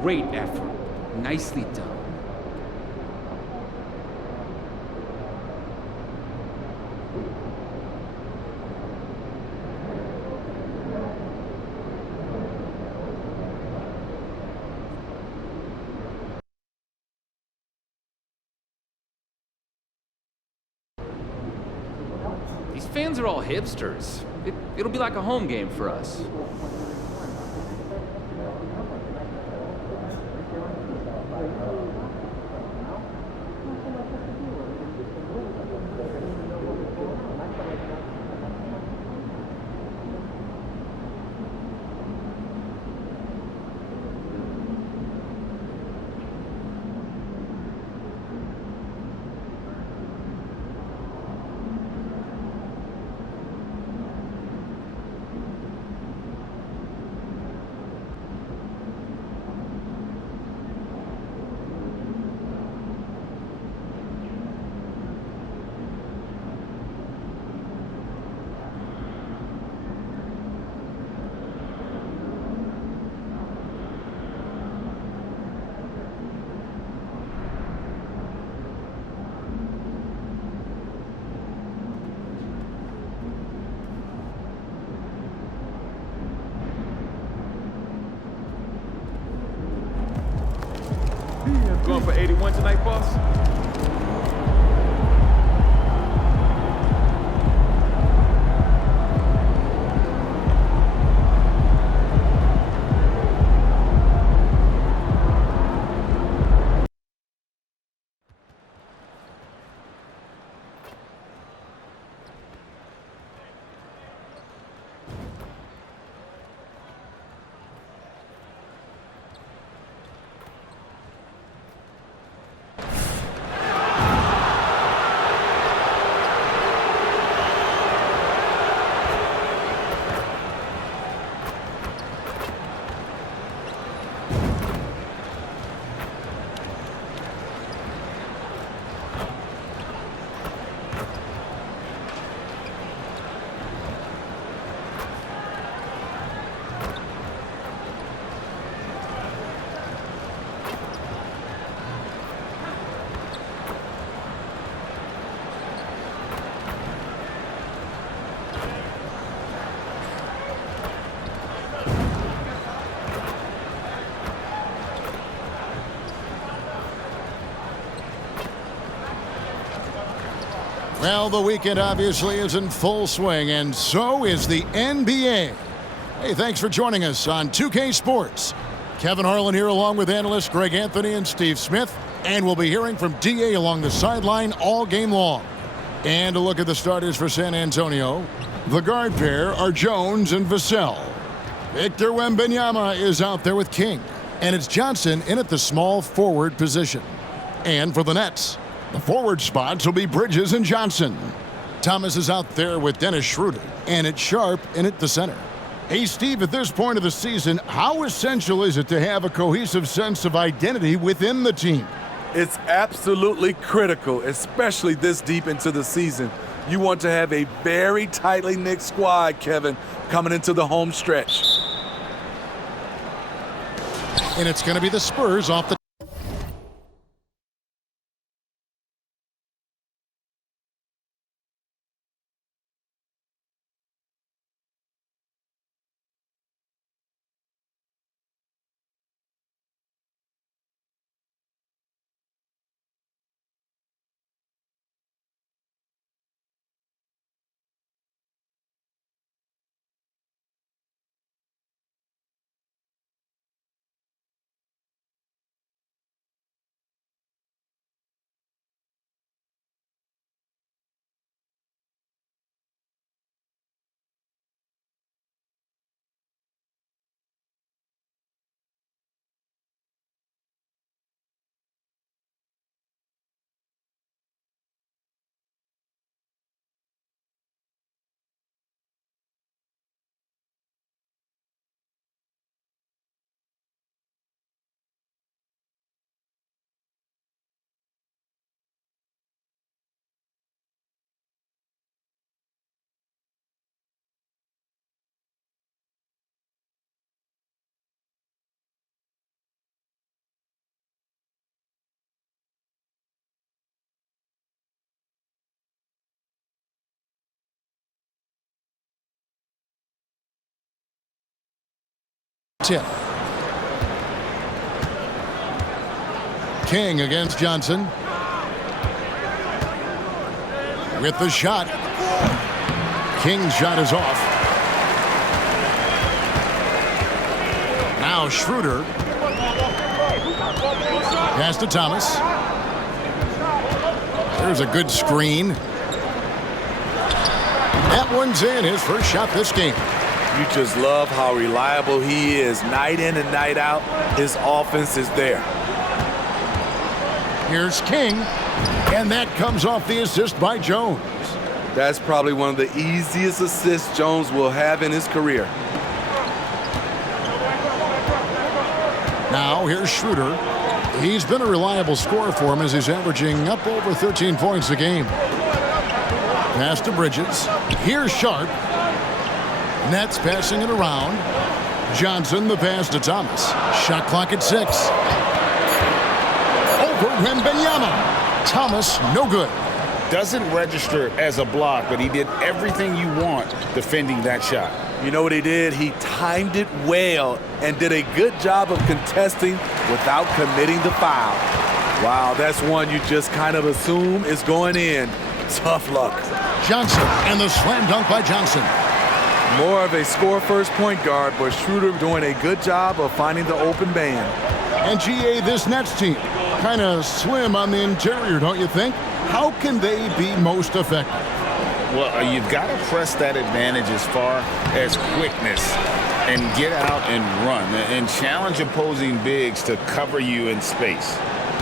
Great effort. Nicely done. These fans are all hipsters. It'll be like a home game for us. for 81 tonight, boss? Well, the weekend obviously is in full swing, and so is the NBA. Hey, thanks for joining us on 2K Sports. Kevin Harlan here along with analysts Greg Anthony and Steve Smith, and we'll be hearing from DA along the sideline all game long. And a look at the starters for San Antonio. The guard pair are Jones and Vassell. Victor Wembanyama is out there with King, and it's Johnson in at the small forward position. And for the Nets, the forward spots will be Bridges and Johnson. Thomas is out there with Dennis Schroeder, and it's Sharp in at the center. Hey, Steve, at this point of the season, how essential is it to have a cohesive sense of identity within the team? It's absolutely critical, especially this deep into the season. You want to have a very tightly knit squad, Kevin, coming into the home stretch. And it's going to be the Spurs off the tip. King against Johnson. With the shot. King's shot is off. Now Schroeder. Pass to Thomas. There's a good screen. That one's in, his first shot this game. You just love how reliable he is night in and night out. His offense is there. Here's King, and that comes off the assist by Jones. That's probably one of the easiest assists Jones will have in his career. Now here's Schroeder. He's been a reliable scorer for him as he's averaging up over 13 points a game. Pass to Bridges. Here's Sharp. Nets passing it around. Johnson the pass to Thomas. Shot clock at 6. Over Wembanyama. Thomas no good. Doesn't register as a block, but he did everything you want defending that shot. You know what he did? He timed it well and did a good job of contesting without committing the foul. Wow, that's one you just kind of assume is going in. Tough luck. Johnson, and the slam dunk by Johnson. More of a score-first point guard, but Schroeder doing a good job of finding the open man. And GA, this Nets team, kind of slim on the interior, don't you think? How can they be most effective? Well, you've got to press that advantage as far as quickness and get out and run and challenge opposing bigs to cover you in space.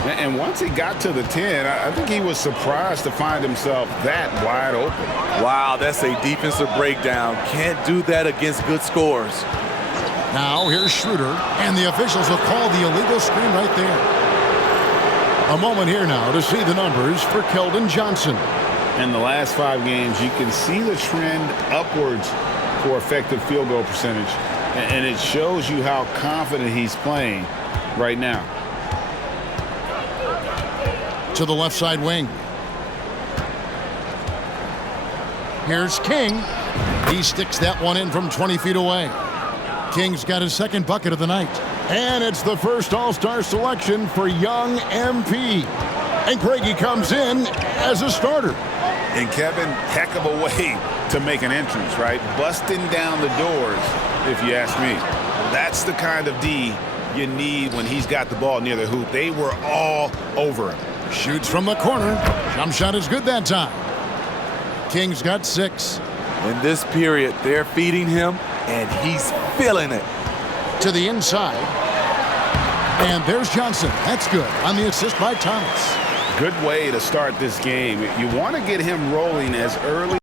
And once he got to the 10, I think he was surprised to find himself that wide open. Wow, that's a defensive breakdown. Can't do that against good scores. Now here's Schroeder, and the officials have called the illegal screen right there. A moment here now to see the numbers for Keldon Johnson. In the last 5 games, you can see the trend upwards for effective field goal percentage, and it shows you how confident he's playing right now. To the left side wing. Here's King. He sticks that one in from 20 feet away. King's got his second bucket of the night. And it's the first All-Star selection for young MP. And Craigie comes in as a starter. And Kevin, heck of a way to make an entrance, right? Busting down the doors, if you ask me. That's the kind of D you need when he's got the ball near the hoop. They were all over him. Shoots from the corner. Jump shot is good that time. King's got 6. In this period, they're feeding him, and he's feeling it. To the inside. And there's Johnson. That's good on the assist by Thomas. Good way to start this game. You want to get him rolling as early.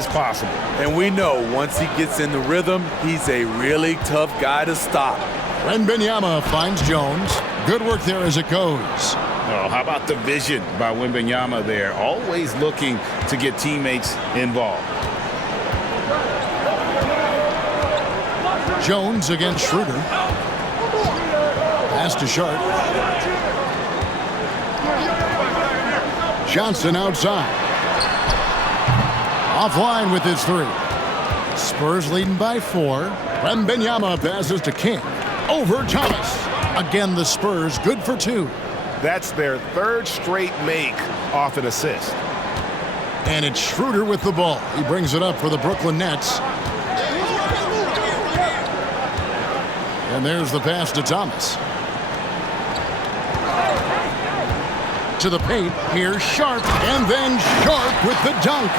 as possible. And we know once he gets in the rhythm, he's a really tough guy to stop. Wembanyama finds Jones. Good work there as it goes. Oh, how about the vision by Wembanyama there? Always looking to get teammates involved. Jones against Schroeder. Pass to Sharp. Johnson outside. Offline with his three. Spurs leading by 4. Wembanyama passes to King. Over Thomas. Again, the Spurs good for 2. That's their 3rd straight make off an assist. And it's Schroeder with the ball. He brings it up for the Brooklyn Nets. And there's the pass to Thomas. To the paint, here's Sharp, and then Sharp with the dunk.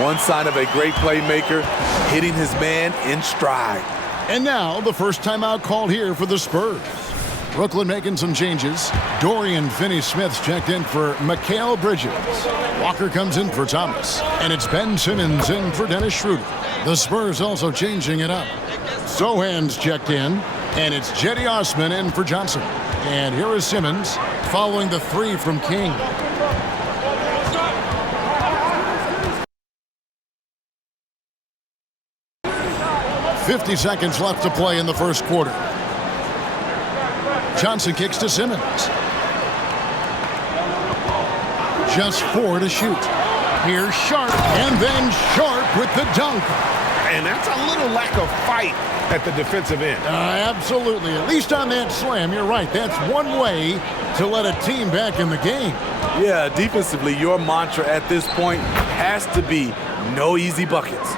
One sign of a great playmaker, hitting his man in stride. And now the first timeout called here for the Spurs. Brooklyn making some changes. Dorian Finney-Smith's checked in for Mikal Bridges. Walker comes in for Thomas. And it's Ben Simmons in for Dennis Schroeder. The Spurs also changing it up. Sohan's checked in. And it's Jetty Osman in for Johnson. And here is Simmons following the 3 from King. .50 seconds left to play in the first quarter. Johnson kicks to Simmons. Just 4 to shoot. Here's Sharp, and then Sharp with the dunk. And that's a little lack of fight at the defensive end. Absolutely. At least on that slam, you're right. That's one way to let a team back in the game. Yeah, defensively, your mantra at this point has to be no easy buckets.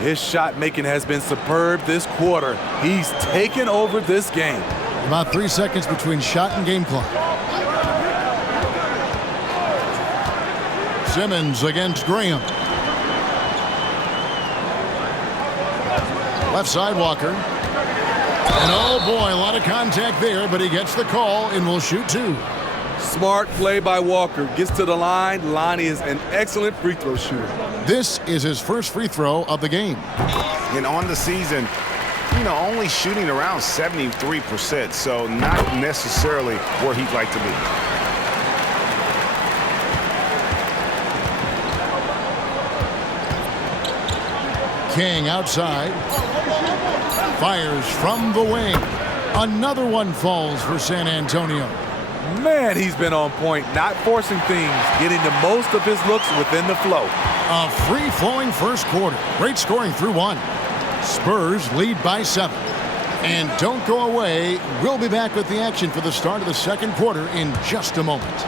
His shot making has been superb this quarter. He's taken over this game. About 3 seconds between shot and game clock. Simmons against Graham. Left side, Walker. And oh boy, a lot of contact there, but he gets the call and will shoot 2. Smart play by Walker. Gets to the line. Lonnie is an excellent free throw shooter. This is his first free throw of the game. And on the season, only shooting around 73%, so not necessarily where he'd like to be. King outside. Fires from the wing. Another one falls for San Antonio. Man, he's been on point, not forcing things, getting the most of his looks within the flow. A free-flowing first quarter. Great scoring through one. Spurs lead by 7. And don't go away. We'll be back with the action for the start of the second quarter in just a moment.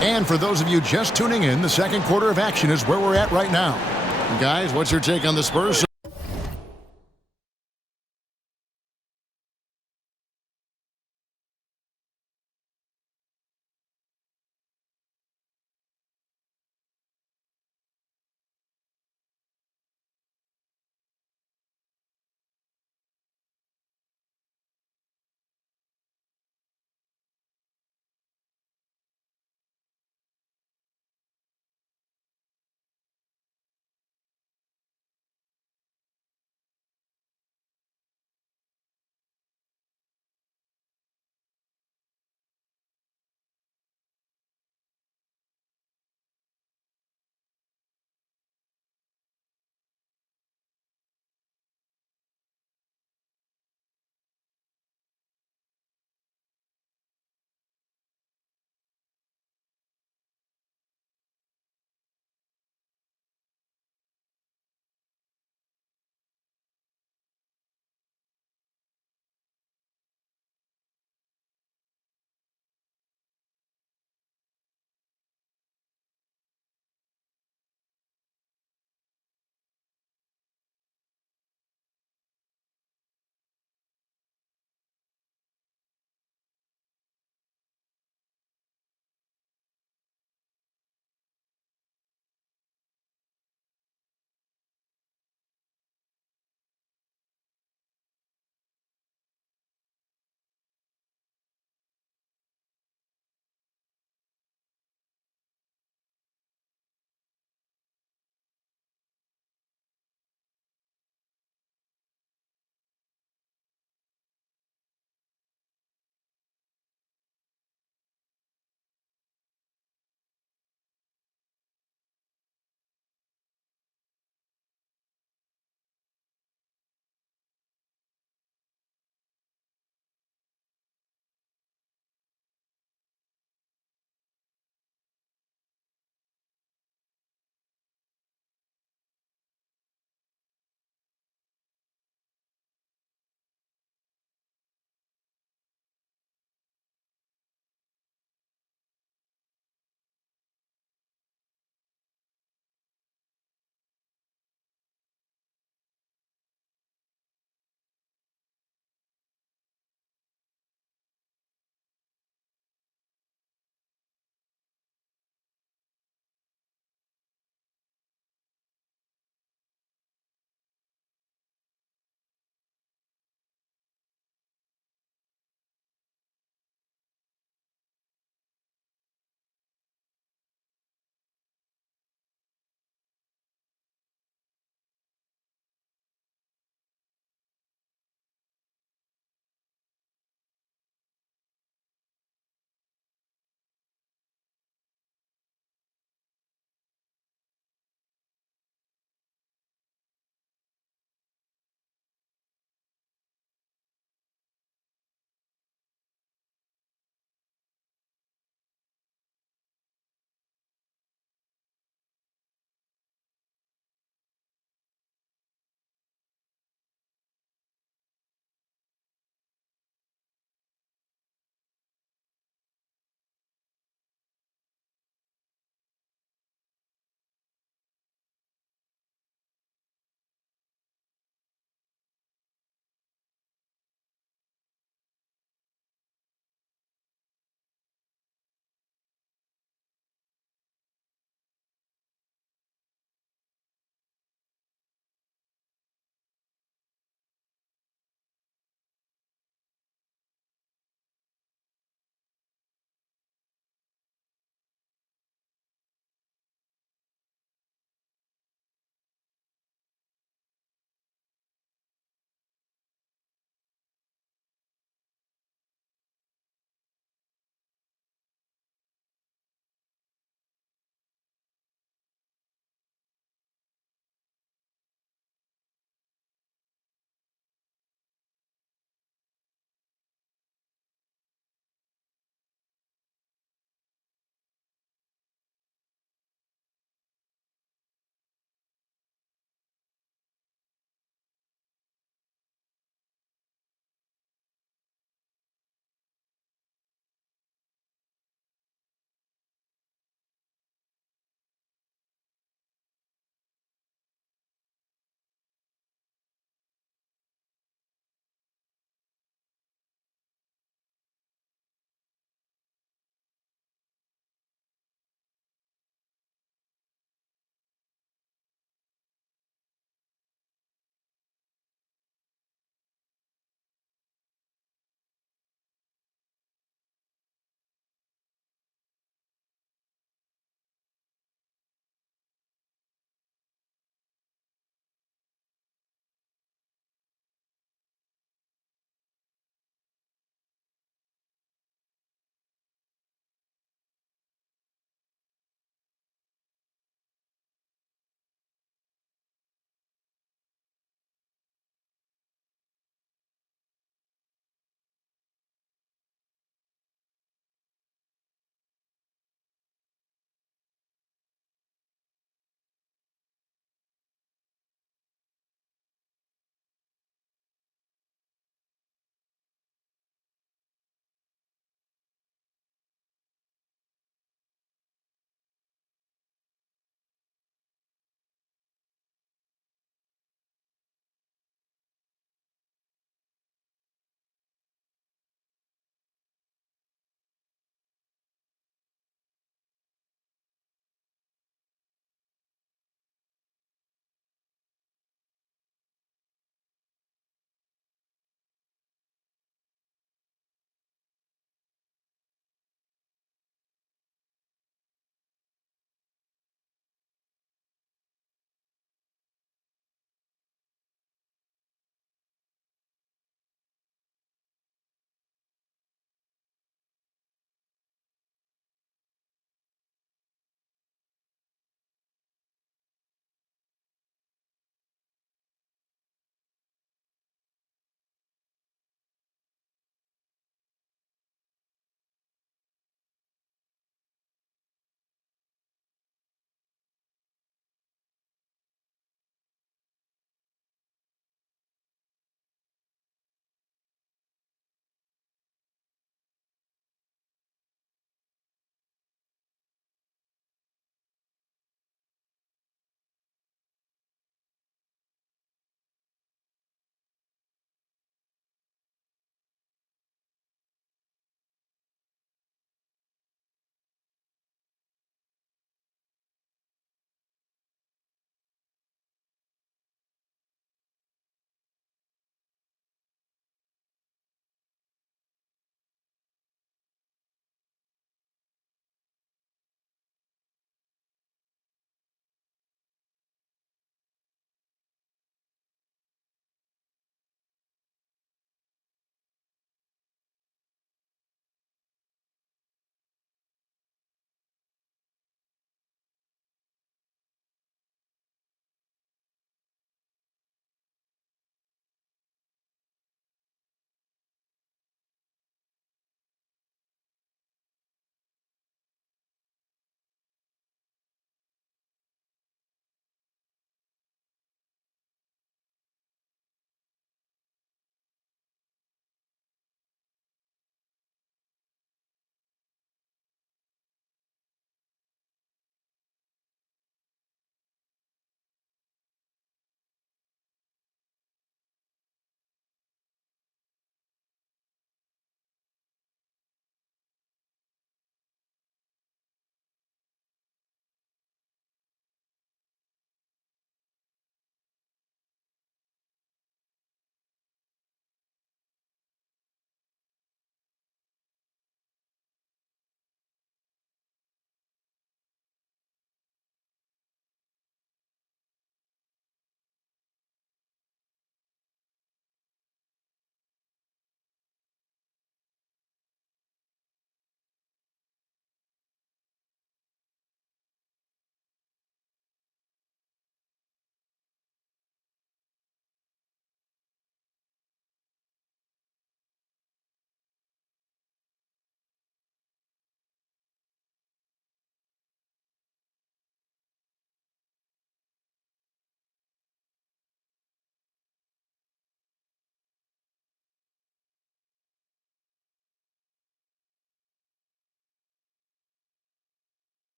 And for those of you just tuning in, the second quarter of action is where we're at right now. Guys, what's your take on the Spurs?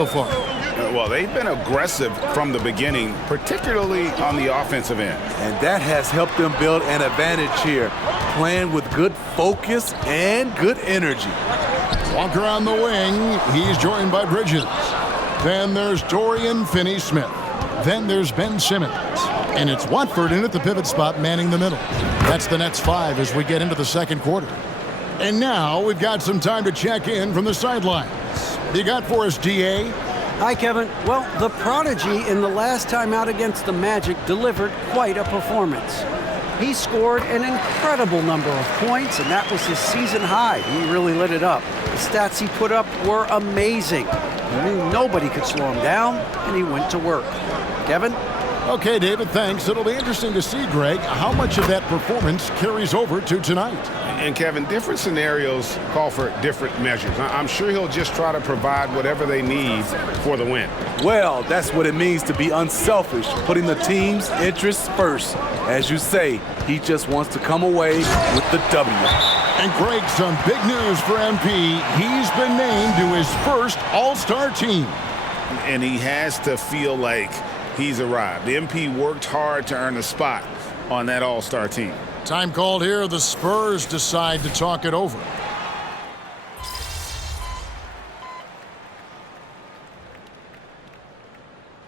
so far? Well, they've been aggressive from the beginning, particularly on the offensive end. And that has helped them build an advantage here, playing with good focus and good energy. Walker on the wing. He's joined by Bridges. Then there's Dorian Finney-Smith. Then there's Ben Simmons. And it's Watford in at the pivot spot, manning the middle. That's the Nets 5 as we get into the second quarter. And now we've got some time to check in from the sidelines. You got for us, D.A.? Hi, Kevin. Well, the prodigy in the last time out against the Magic delivered quite a performance. He scored an incredible number of points, and that was his season high. He really lit it up. The stats he put up were amazing. He knew nobody could slow him down, and he went to work. Kevin? Okay, David, thanks. It'll be interesting to see, Greg, how much of that performance carries over to tonight. And Kevin, different scenarios call for different measures. I'm sure he'll just try to provide whatever they need for the win. Well, that's what it means to be unselfish, putting the team's interests first. As you say, he just wants to come away with the W. And Greg, some big news for MP. He's been named to his first All-Star team. And he has to feel like he's arrived. The MP worked hard to earn a spot on that All-Star team. Time called here. The Spurs decide to talk it over.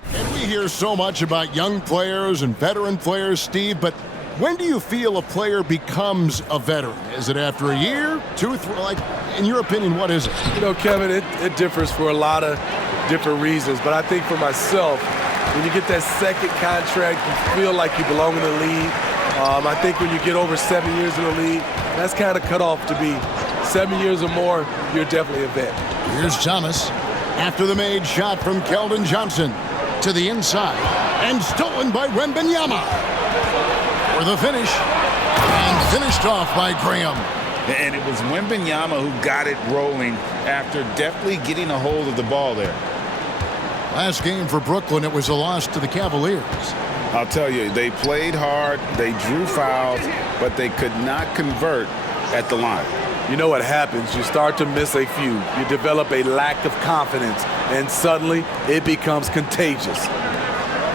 And we hear so much about young players and veteran players, Steve, but when do you feel a player becomes a veteran? Is it after a year, 2, 3? Like, in your opinion, what is it? You know, Kevin, it differs for a lot of different reasons, but I think for myself, when you get that second contract, you feel like you belong in the league. I think when you get over 7 years in the league, that's kind of cut off to be 7 years or more, you're definitely a vet. Here's Thomas after the made shot from Keldon Johnson to the inside and stolen by Wembanyama for the finish and finished off by Graham. And it was Wembanyama who got it rolling after definitely getting a hold of the ball there. Last game for Brooklyn, it was a loss to the Cavaliers. I'll tell you, they played hard, they drew fouls, but they could not convert at the line. You know what happens? You start to miss a few. You develop a lack of confidence, and suddenly it becomes contagious.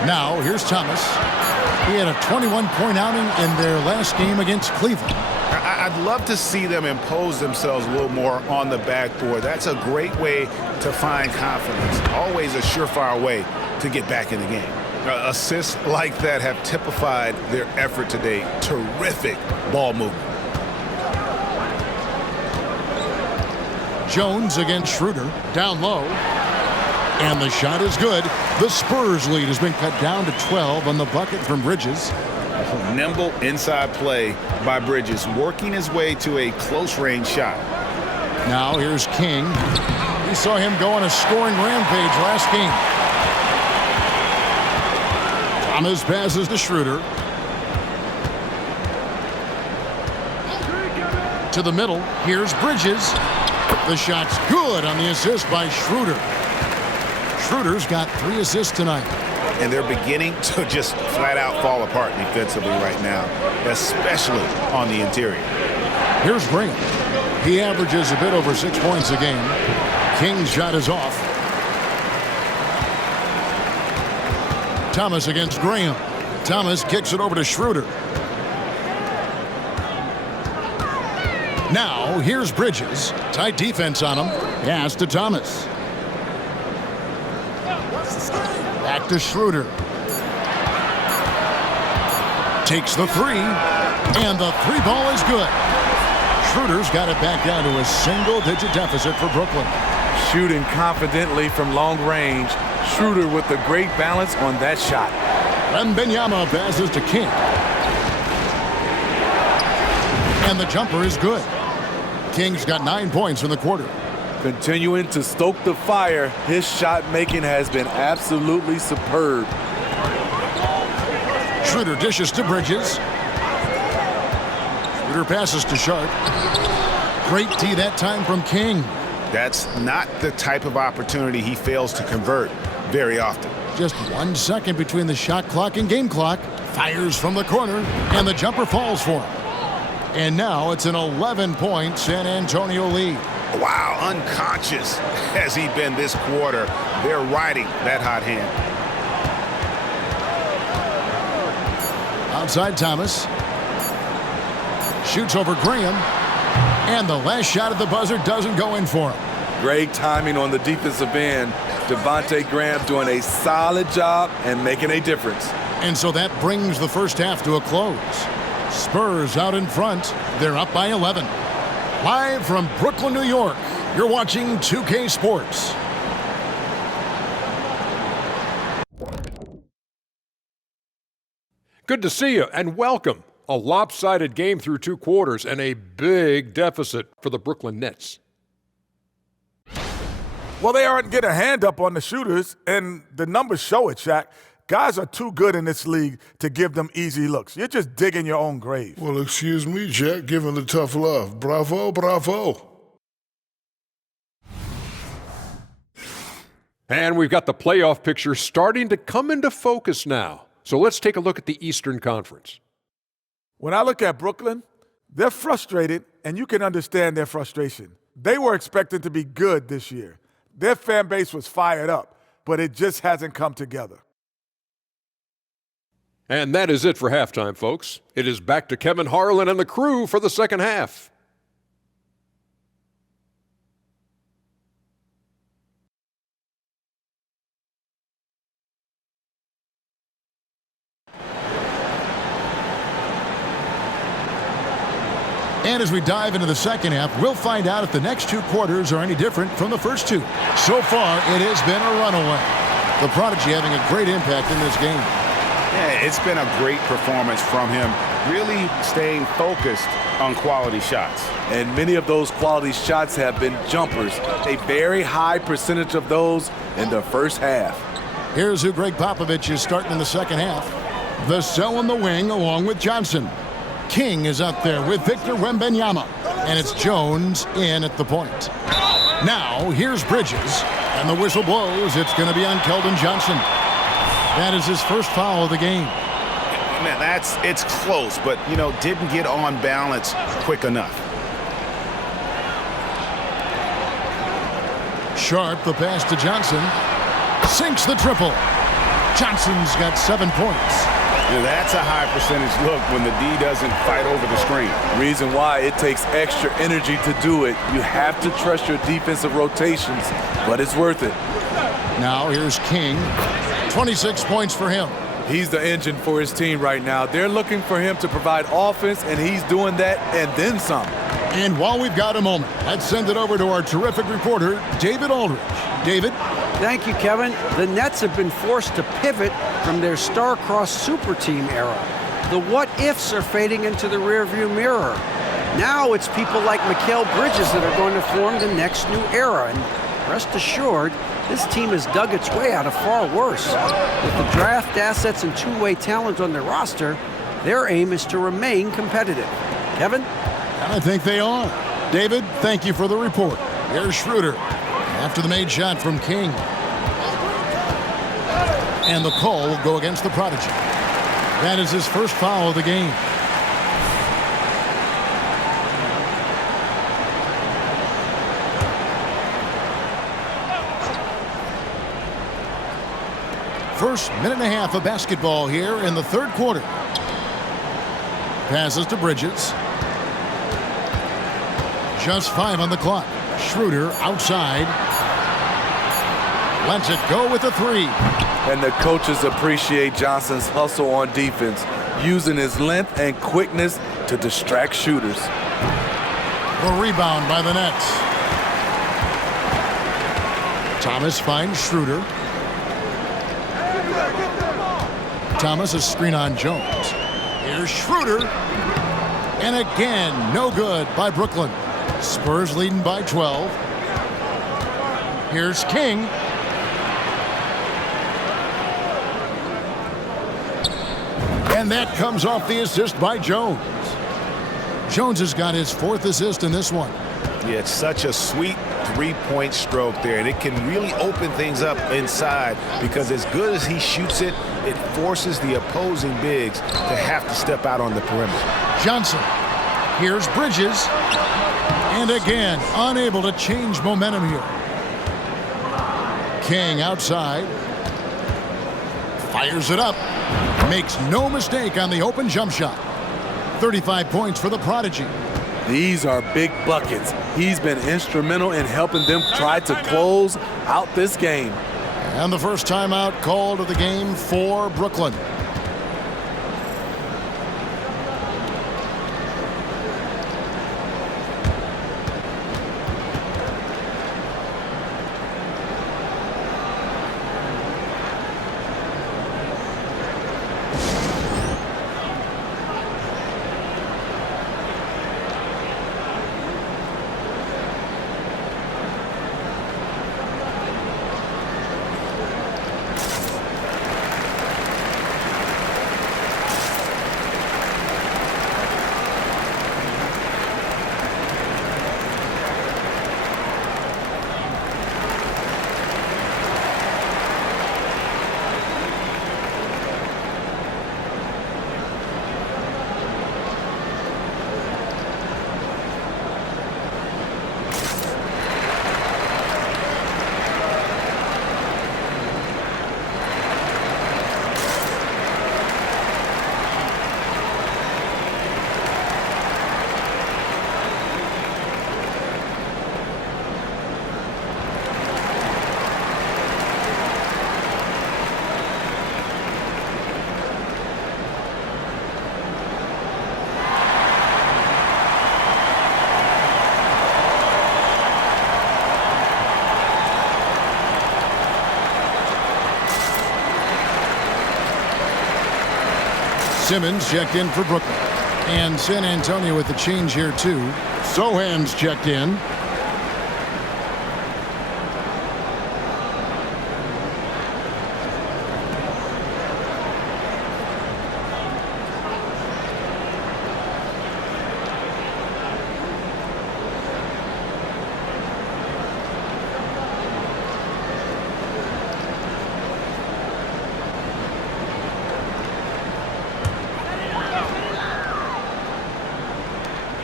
Now, here's Thomas. He had a 21-point outing in their last game against Cleveland. I'd love to see them impose themselves a little more on the backboard. That's a great way to find confidence. Always a surefire way to get back in the game. Assists like that have typified their effort today. Terrific ball movement. Jones against Schroeder, down low. And the shot is good. The Spurs lead has been cut down to 12 on the bucket from Bridges. Nimble inside play by Bridges, working his way to a close-range shot. Now here's King. We saw him go on a scoring rampage last game. Thomas passes to Schroeder. To the middle. Here's Bridges. The shot's good on the assist by Schroeder. Schroeder's got 3 assists tonight. And they're beginning to just flat out fall apart defensively right now, especially on the interior. Here's Graham. He averages a bit over 6 points a game. King's shot is off. Thomas against Graham. Thomas kicks it over to Schroeder. Now, here's Bridges. Tight defense on him. Pass to Thomas. Back to Schroeder. Takes the 3. And the 3 ball is good. Schroeder's got it back down to a single-digit deficit for Brooklyn. Shooting confidently from long range. Schroeder with a great balance on that shot. Wembanyama passes to King. And the jumper is good. King's got 9 points in the quarter. Continuing to stoke the fire, his shot making has been absolutely superb. Schroeder dishes to Bridges. Schroeder passes to Sharp. Great D that time from King. That's not the type of opportunity he fails to convert very often. Just 1 second between the shot clock and game clock. Fires from the corner, and the jumper falls for him. And now it's an 11-point San Antonio lead. Wow, unconscious has he been this quarter. they're riding that hot hand. Outside Thomas. Shoots over Graham. And the last shot at the buzzer doesn't go in for him. Great timing on the defensive end. Devontae Graham doing a solid job and making a difference. And so that brings the first half to a close. Spurs out in front. They're up by 11. Live from Brooklyn, New York, you're watching 2K Sports. Good to see you and welcome. A lopsided game through 2 quarters and a big deficit for the Brooklyn Nets. Well, they aren't getting a hand up on the shooters, and the numbers show it, Shaq. Guys are too good in this league to give them easy looks. You're just digging your own grave. Well, excuse me, Jack, giving the tough love. Bravo, bravo. And we've got the playoff picture starting to come into focus now. So let's take a look at the Eastern Conference. When I look at Brooklyn, they're frustrated, and you can understand their frustration. They were expected to be good this year. Their fan base was fired up, but it just hasn't come together. And that is it for halftime, folks. It is back to Kevin Harlan and the crew for the second half. And as we dive into the second half, we'll find out if the next 2 quarters are any different from the first 2. So far, it has been a runaway. The Prodigy having a great impact in this game. Yeah, it's been a great performance from him, really staying focused on quality shots. And many of those quality shots have been jumpers. A very high percentage of those in the first half. Here's who Greg Popovich is starting in the second half. The cell in the wing along with Johnson. King is up there with Victor Wembanyama. And it's Jones in at the point. Now, here's Bridges. And the whistle blows. It's going to be on Keldon Johnson. That is his first foul of the game. Man, it's close, but, didn't get on balance quick enough. Sharp, the pass to Johnson. Sinks the triple. Johnson's got 7 points. That's a high percentage look when the D doesn't fight over the screen. Reason why it takes extra energy to do it. You have to trust your defensive rotations, but it's worth it. Now here's King. 26 points for him. He's the engine for his team right now. They're looking for him to provide offense, and he's doing that and then some. And while we've got a moment, let's send it over to our terrific reporter, David Aldridge. David? Thank you, Kevin. The Nets have been forced to pivot from their star-crossed super team era. The what-ifs are fading into the rearview mirror. Now it's people like Mikal Bridges that are going to form the next new era. And rest assured, this team has dug its way out of far worse. With the draft assets and two-way talent on their roster, their aim is to remain competitive. Kevin? I think they are. David, thank you for the report. Here's Schroeder after the made shot from King. And the call will go against the Prodigy. That is his first foul of the game. First minute and a half of basketball here in the third quarter. Passes to Bridges. Just 5 on the clock. Schroeder outside. Lets it go with a 3. And the coaches appreciate Johnson's hustle on defense, using his length and quickness to distract shooters. The rebound by the Nets. Thomas finds Schroeder. Thomas a screen on Jones. Here's Schroeder. And again, no good by Brooklyn. Spurs leading by 12. Here's King. And that comes off the assist by Jones. Jones has got his 4th assist in this one. Yeah, it's such a sweet three-point stroke there, and it can really open things up inside because as good as he shoots it, it forces the opposing bigs to have to step out on the perimeter. Johnson. Here's Bridges. And again, unable to change momentum here. King outside. Fires it up. Makes no mistake on the open jump shot. 35 points for the Prodigy. These are big buckets. He's been instrumental in helping them try to close out this game. And the first timeout called of the game for Brooklyn. Simmons checked in for Brooklyn. And San Antonio with the change here, too. Sohan's checked in.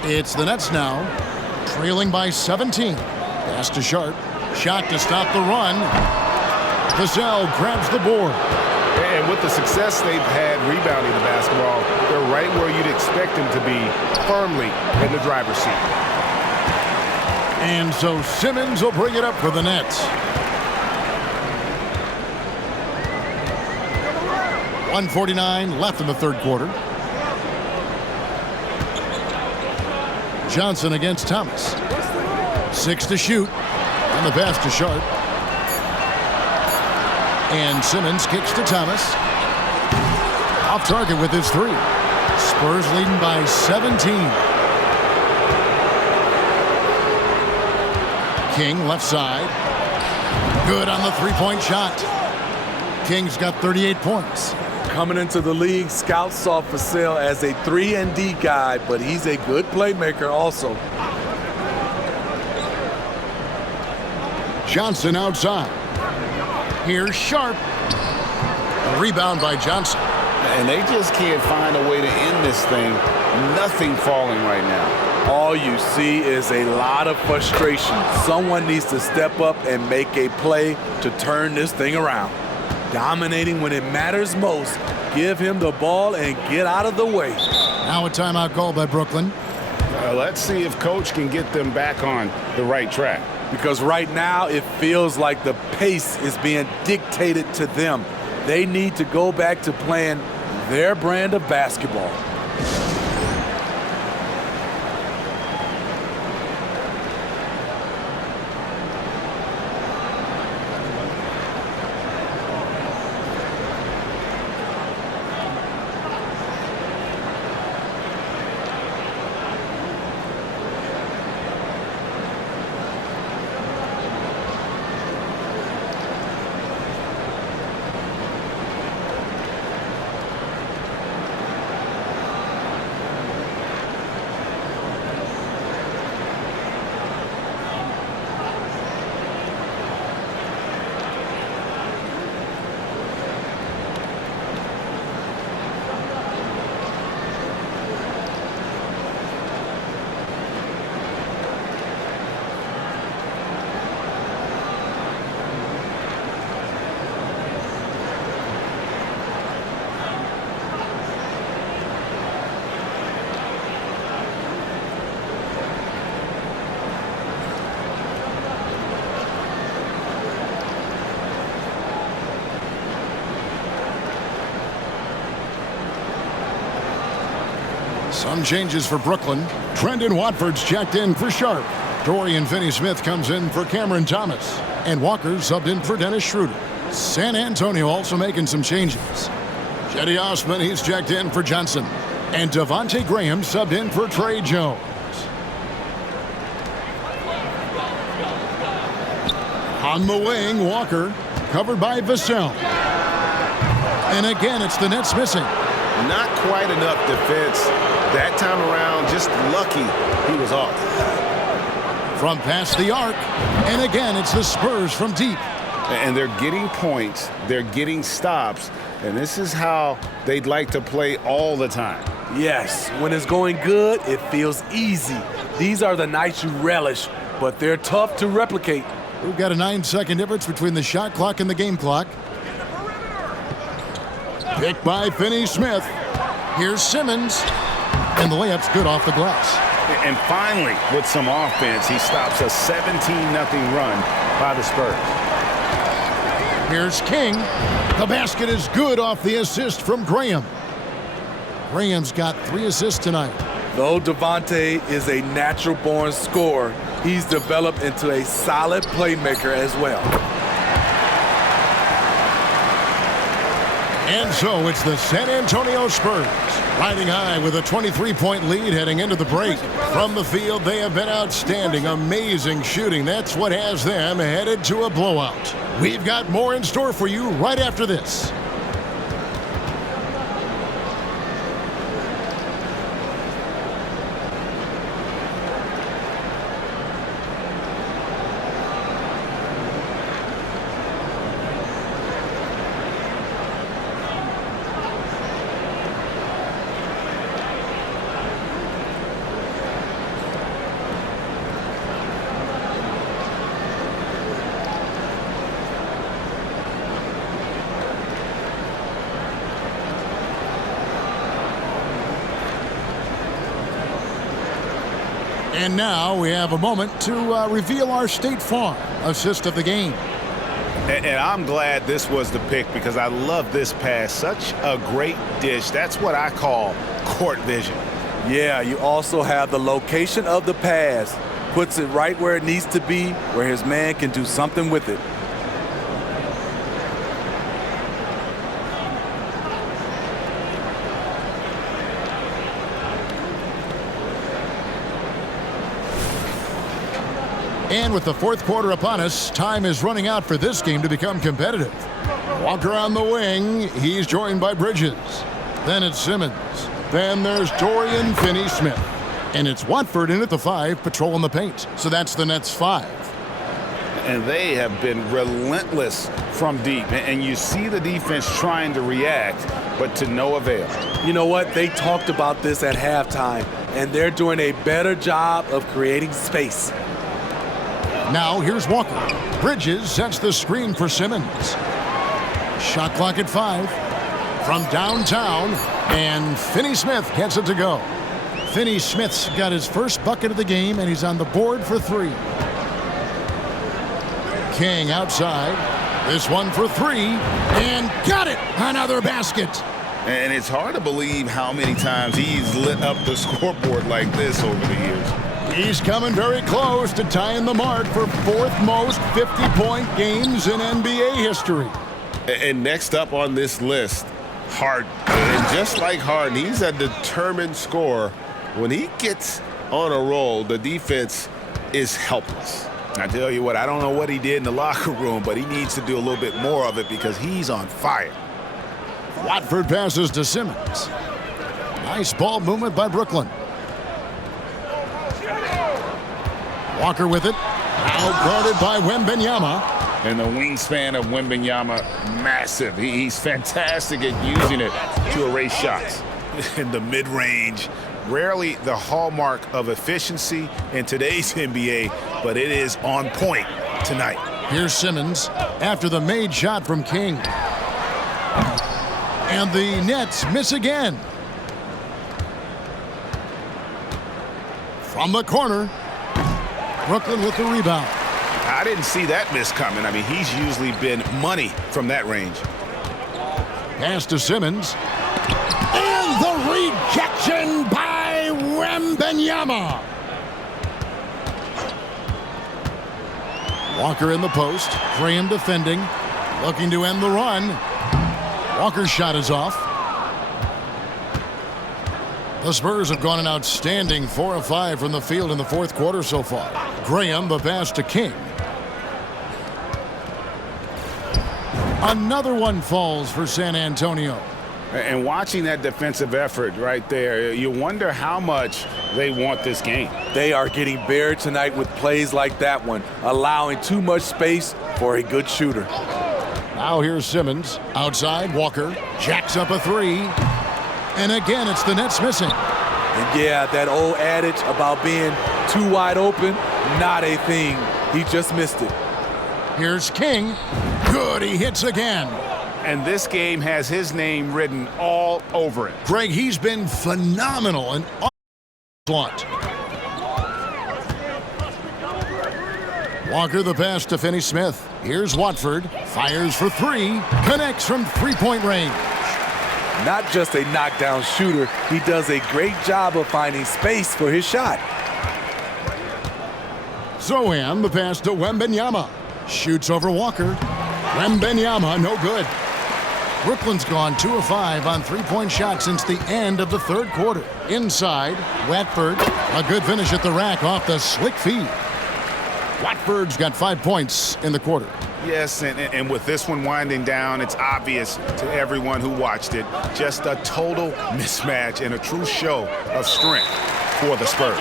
It's the Nets now, trailing by 17. Pass to Sharp. Shot to stop the run. Vassell grabs the board. And with the success they've had rebounding the basketball, they're right where you'd expect them to be, firmly in the driver's seat. And so Simmons will bring it up for the Nets. 1:49 left in the third quarter. Johnson against Thomas. 6 to shoot. And the pass to Sharp. And Simmons kicks to Thomas. Off target with his three. Spurs leading by 17. King left side. Good on the three-point shot. King's got 38 points. Coming into the league, scouts saw Vassell as a 3-and-D guy, but he's a good playmaker also. Johnson outside. Here's Sharp. A rebound by Johnson. And they just can't find a way to end this thing. Nothing falling right now. All you see is a lot of frustration. Someone needs to step up and make a play to turn this thing around. Dominating when it matters most. Give him the ball and get out of the way. Now a timeout call by Brooklyn. Let's see if Coach can get them back on the right track. Because right now it feels like the pace is being dictated to them. They need to go back to playing their brand of basketball. Some changes for Brooklyn. Trendon Watford's checked in for Sharp. Dorian Finney-Smith comes in for Cameron Thomas. And Walker subbed in for Dennis Schroeder. San Antonio also making some changes. Cedi Osman, he's checked in for Johnson. And Devontae Graham subbed in for Trey Jones. On the wing, Walker, covered by Vassell. And again, it's the Nets missing. Not quite enough defense. That time around, just lucky he was off. From past the arc, and again, it's the Spurs from deep. And they're getting points, they're getting stops, and this is how they'd like to play all the time. Yes, when it's going good, it feels easy. These are the nights you relish, but they're tough to replicate. We've got a 9-second difference between the shot clock and the game clock. Picked by Finney-Smith. Here's Simmons, and the layup's good off the glass. And finally, with some offense, he stops a 17-0 run by the Spurs. Here's King. The basket is good off the assist from Graham. Graham's got 3 assists tonight. Though Devontae is a natural-born scorer, he's developed into a solid playmaker as well. And so it's the San Antonio Spurs riding high with a 23-point lead heading into the break. From the field, they have been outstanding, amazing shooting. That's what has them headed to a blowout. We've got more in store for you right after this. And now we have a moment to reveal our State Farm assist of the game. And I'm glad this was the pick because I love this pass. Such a great dish. That's what I call court vision. Yeah, you also have the location of the pass. Puts it right where it needs to be, where his man can do something with it. And with the fourth quarter upon us, time is running out for this game to become competitive. Walker on the wing. He's joined by Bridges. Then it's Simmons. Then there's Dorian Finney-Smith. And it's Watford in at the 5, patrolling the paint. So that's the Nets 5. And they have been relentless from deep. And you see the defense trying to react, but to no avail. You know what? They talked about this at halftime, and they're doing a better job of creating space. Now here's Walker. Bridges sets the screen for Simmons. Shot clock at 5. From downtown, and Finney-Smith gets it to go. Finney-Smith's got his first bucket of the game, and he's on the board for 3. King outside. This one for 3, and got it! Another basket. And it's hard to believe how many times he's lit up the scoreboard like this over the years. He's coming very close to tying the mark for 4th most 50-point games in NBA history. And next up on this list, Harden. And just like Harden, he's a determined scorer. When he gets on a roll, the defense is helpless. I tell you what, I don't know what he did in the locker room, but he needs to do a little bit more of it because he's on fire. Watford passes to Simmons. Nice ball movement by Brooklyn. Walker with it. Now guarded by Wembanyama. And the wingspan of Wembanyama, massive. He's fantastic at using it to erase shots. In the mid-range, rarely the hallmark of efficiency in today's NBA, but it is on point tonight. Here's Simmons after the made shot from King. And the Nets miss again. From the corner, Brooklyn with the rebound. I didn't see that miss coming. I mean, he's usually been money from that range. Pass to Simmons. And the rejection by Wembanyama. Walker in the post. Graham defending. Looking to end the run. Walker's shot is off. The Spurs have gone an outstanding 4 of 5 from the field in the fourth quarter so far. Graham, the pass to King. Another one falls for San Antonio. And watching that defensive effort right there, you wonder how much they want this game. They are getting buried tonight with plays like that one, allowing too much space for a good shooter. Now here's Simmons. Outside, Walker jacks up a three. And again, it's the Nets missing. And yeah, that old adage about being too wide open, not a thing. He just missed it. Here's King. Good, he hits again. And this game has his name written all over it. Greg, he's been phenomenal and onslaught. Walker the pass to Finney-Smith. Here's Watford. Fires for three. Connects from three-point range. Not just a knockdown shooter, he does a great job of finding space for his shot. Zohan the pass to Wembanyama. Shoots over Walker. Wembanyama, no good. Brooklyn's gone 2 of 5 on three-point shots since the end of the third quarter. Inside, Watford, a good finish at the rack off the slick feed. Watford's got 5 points in the quarter. Yes, and with this one winding down, it's obvious to everyone who watched it. Just a total mismatch and a true show of strength for the Spurs.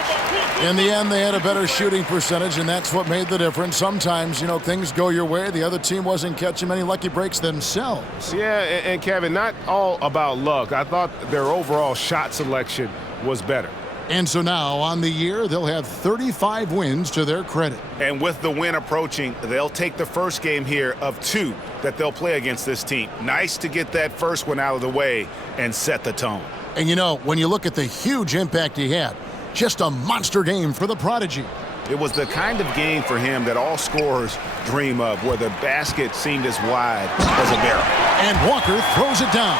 In the end, they had a better shooting percentage, and that's what made the difference. Sometimes, you know, things go your way. The other team wasn't catching many lucky breaks themselves. Yeah, and Kevin, not all about luck. I thought their overall shot selection was better. And so now, on the year, they'll have 35 wins to their credit. And with the win approaching, they'll take the first game here of 2 that they'll play against this team. Nice to get that first one out of the way and set the tone. And, you know, when you look at the huge impact he had, just a monster game for the Prodigy. It was the kind of game for him that all scorers dream of, where the basket seemed as wide as a barrel. And Walker throws it down.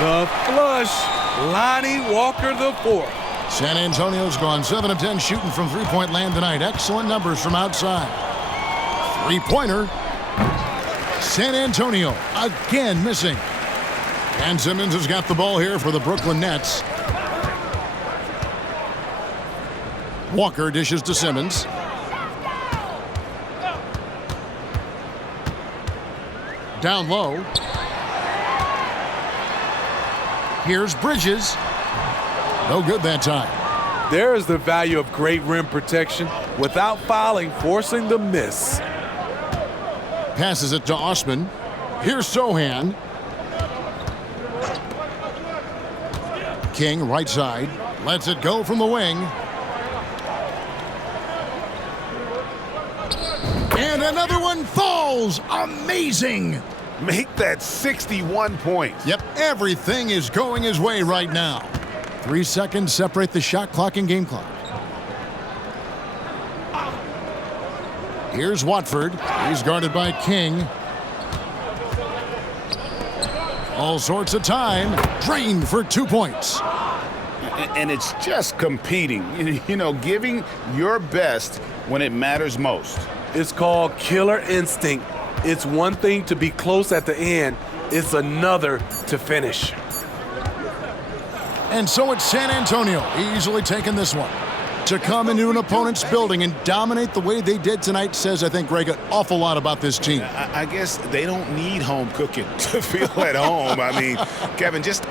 The flush. Lonnie Walker the fourth. San Antonio's gone 7 of 10 shooting from three-point land tonight. Excellent numbers from outside. Three-pointer. San Antonio again missing. And Simmons has got the ball here for the Brooklyn Nets. Walker dishes to Simmons. Down low. Here's Bridges. No good that time. There is the value of great rim protection without fouling, forcing the miss. Passes it to Osman. Here's Zohan. King right side. Lets it go from the wing. And another one falls. Amazing. Make that 61 points. Yep, everything is going his way right now. 3 seconds separate the shot clock and game clock. Here's Watford. He's guarded by King. All sorts of time. Drained for 2 points. And it's just competing. You know, giving your best when it matters most. It's called killer instinct. It's one thing to be close at the end. It's another to finish. And so it's San Antonio easily taking this one. To come into an opponent's building and dominate the way they did tonight says, I think, Greg, an awful lot about this team. I guess they don't need home cooking to feel at home. I mean, Kevin, just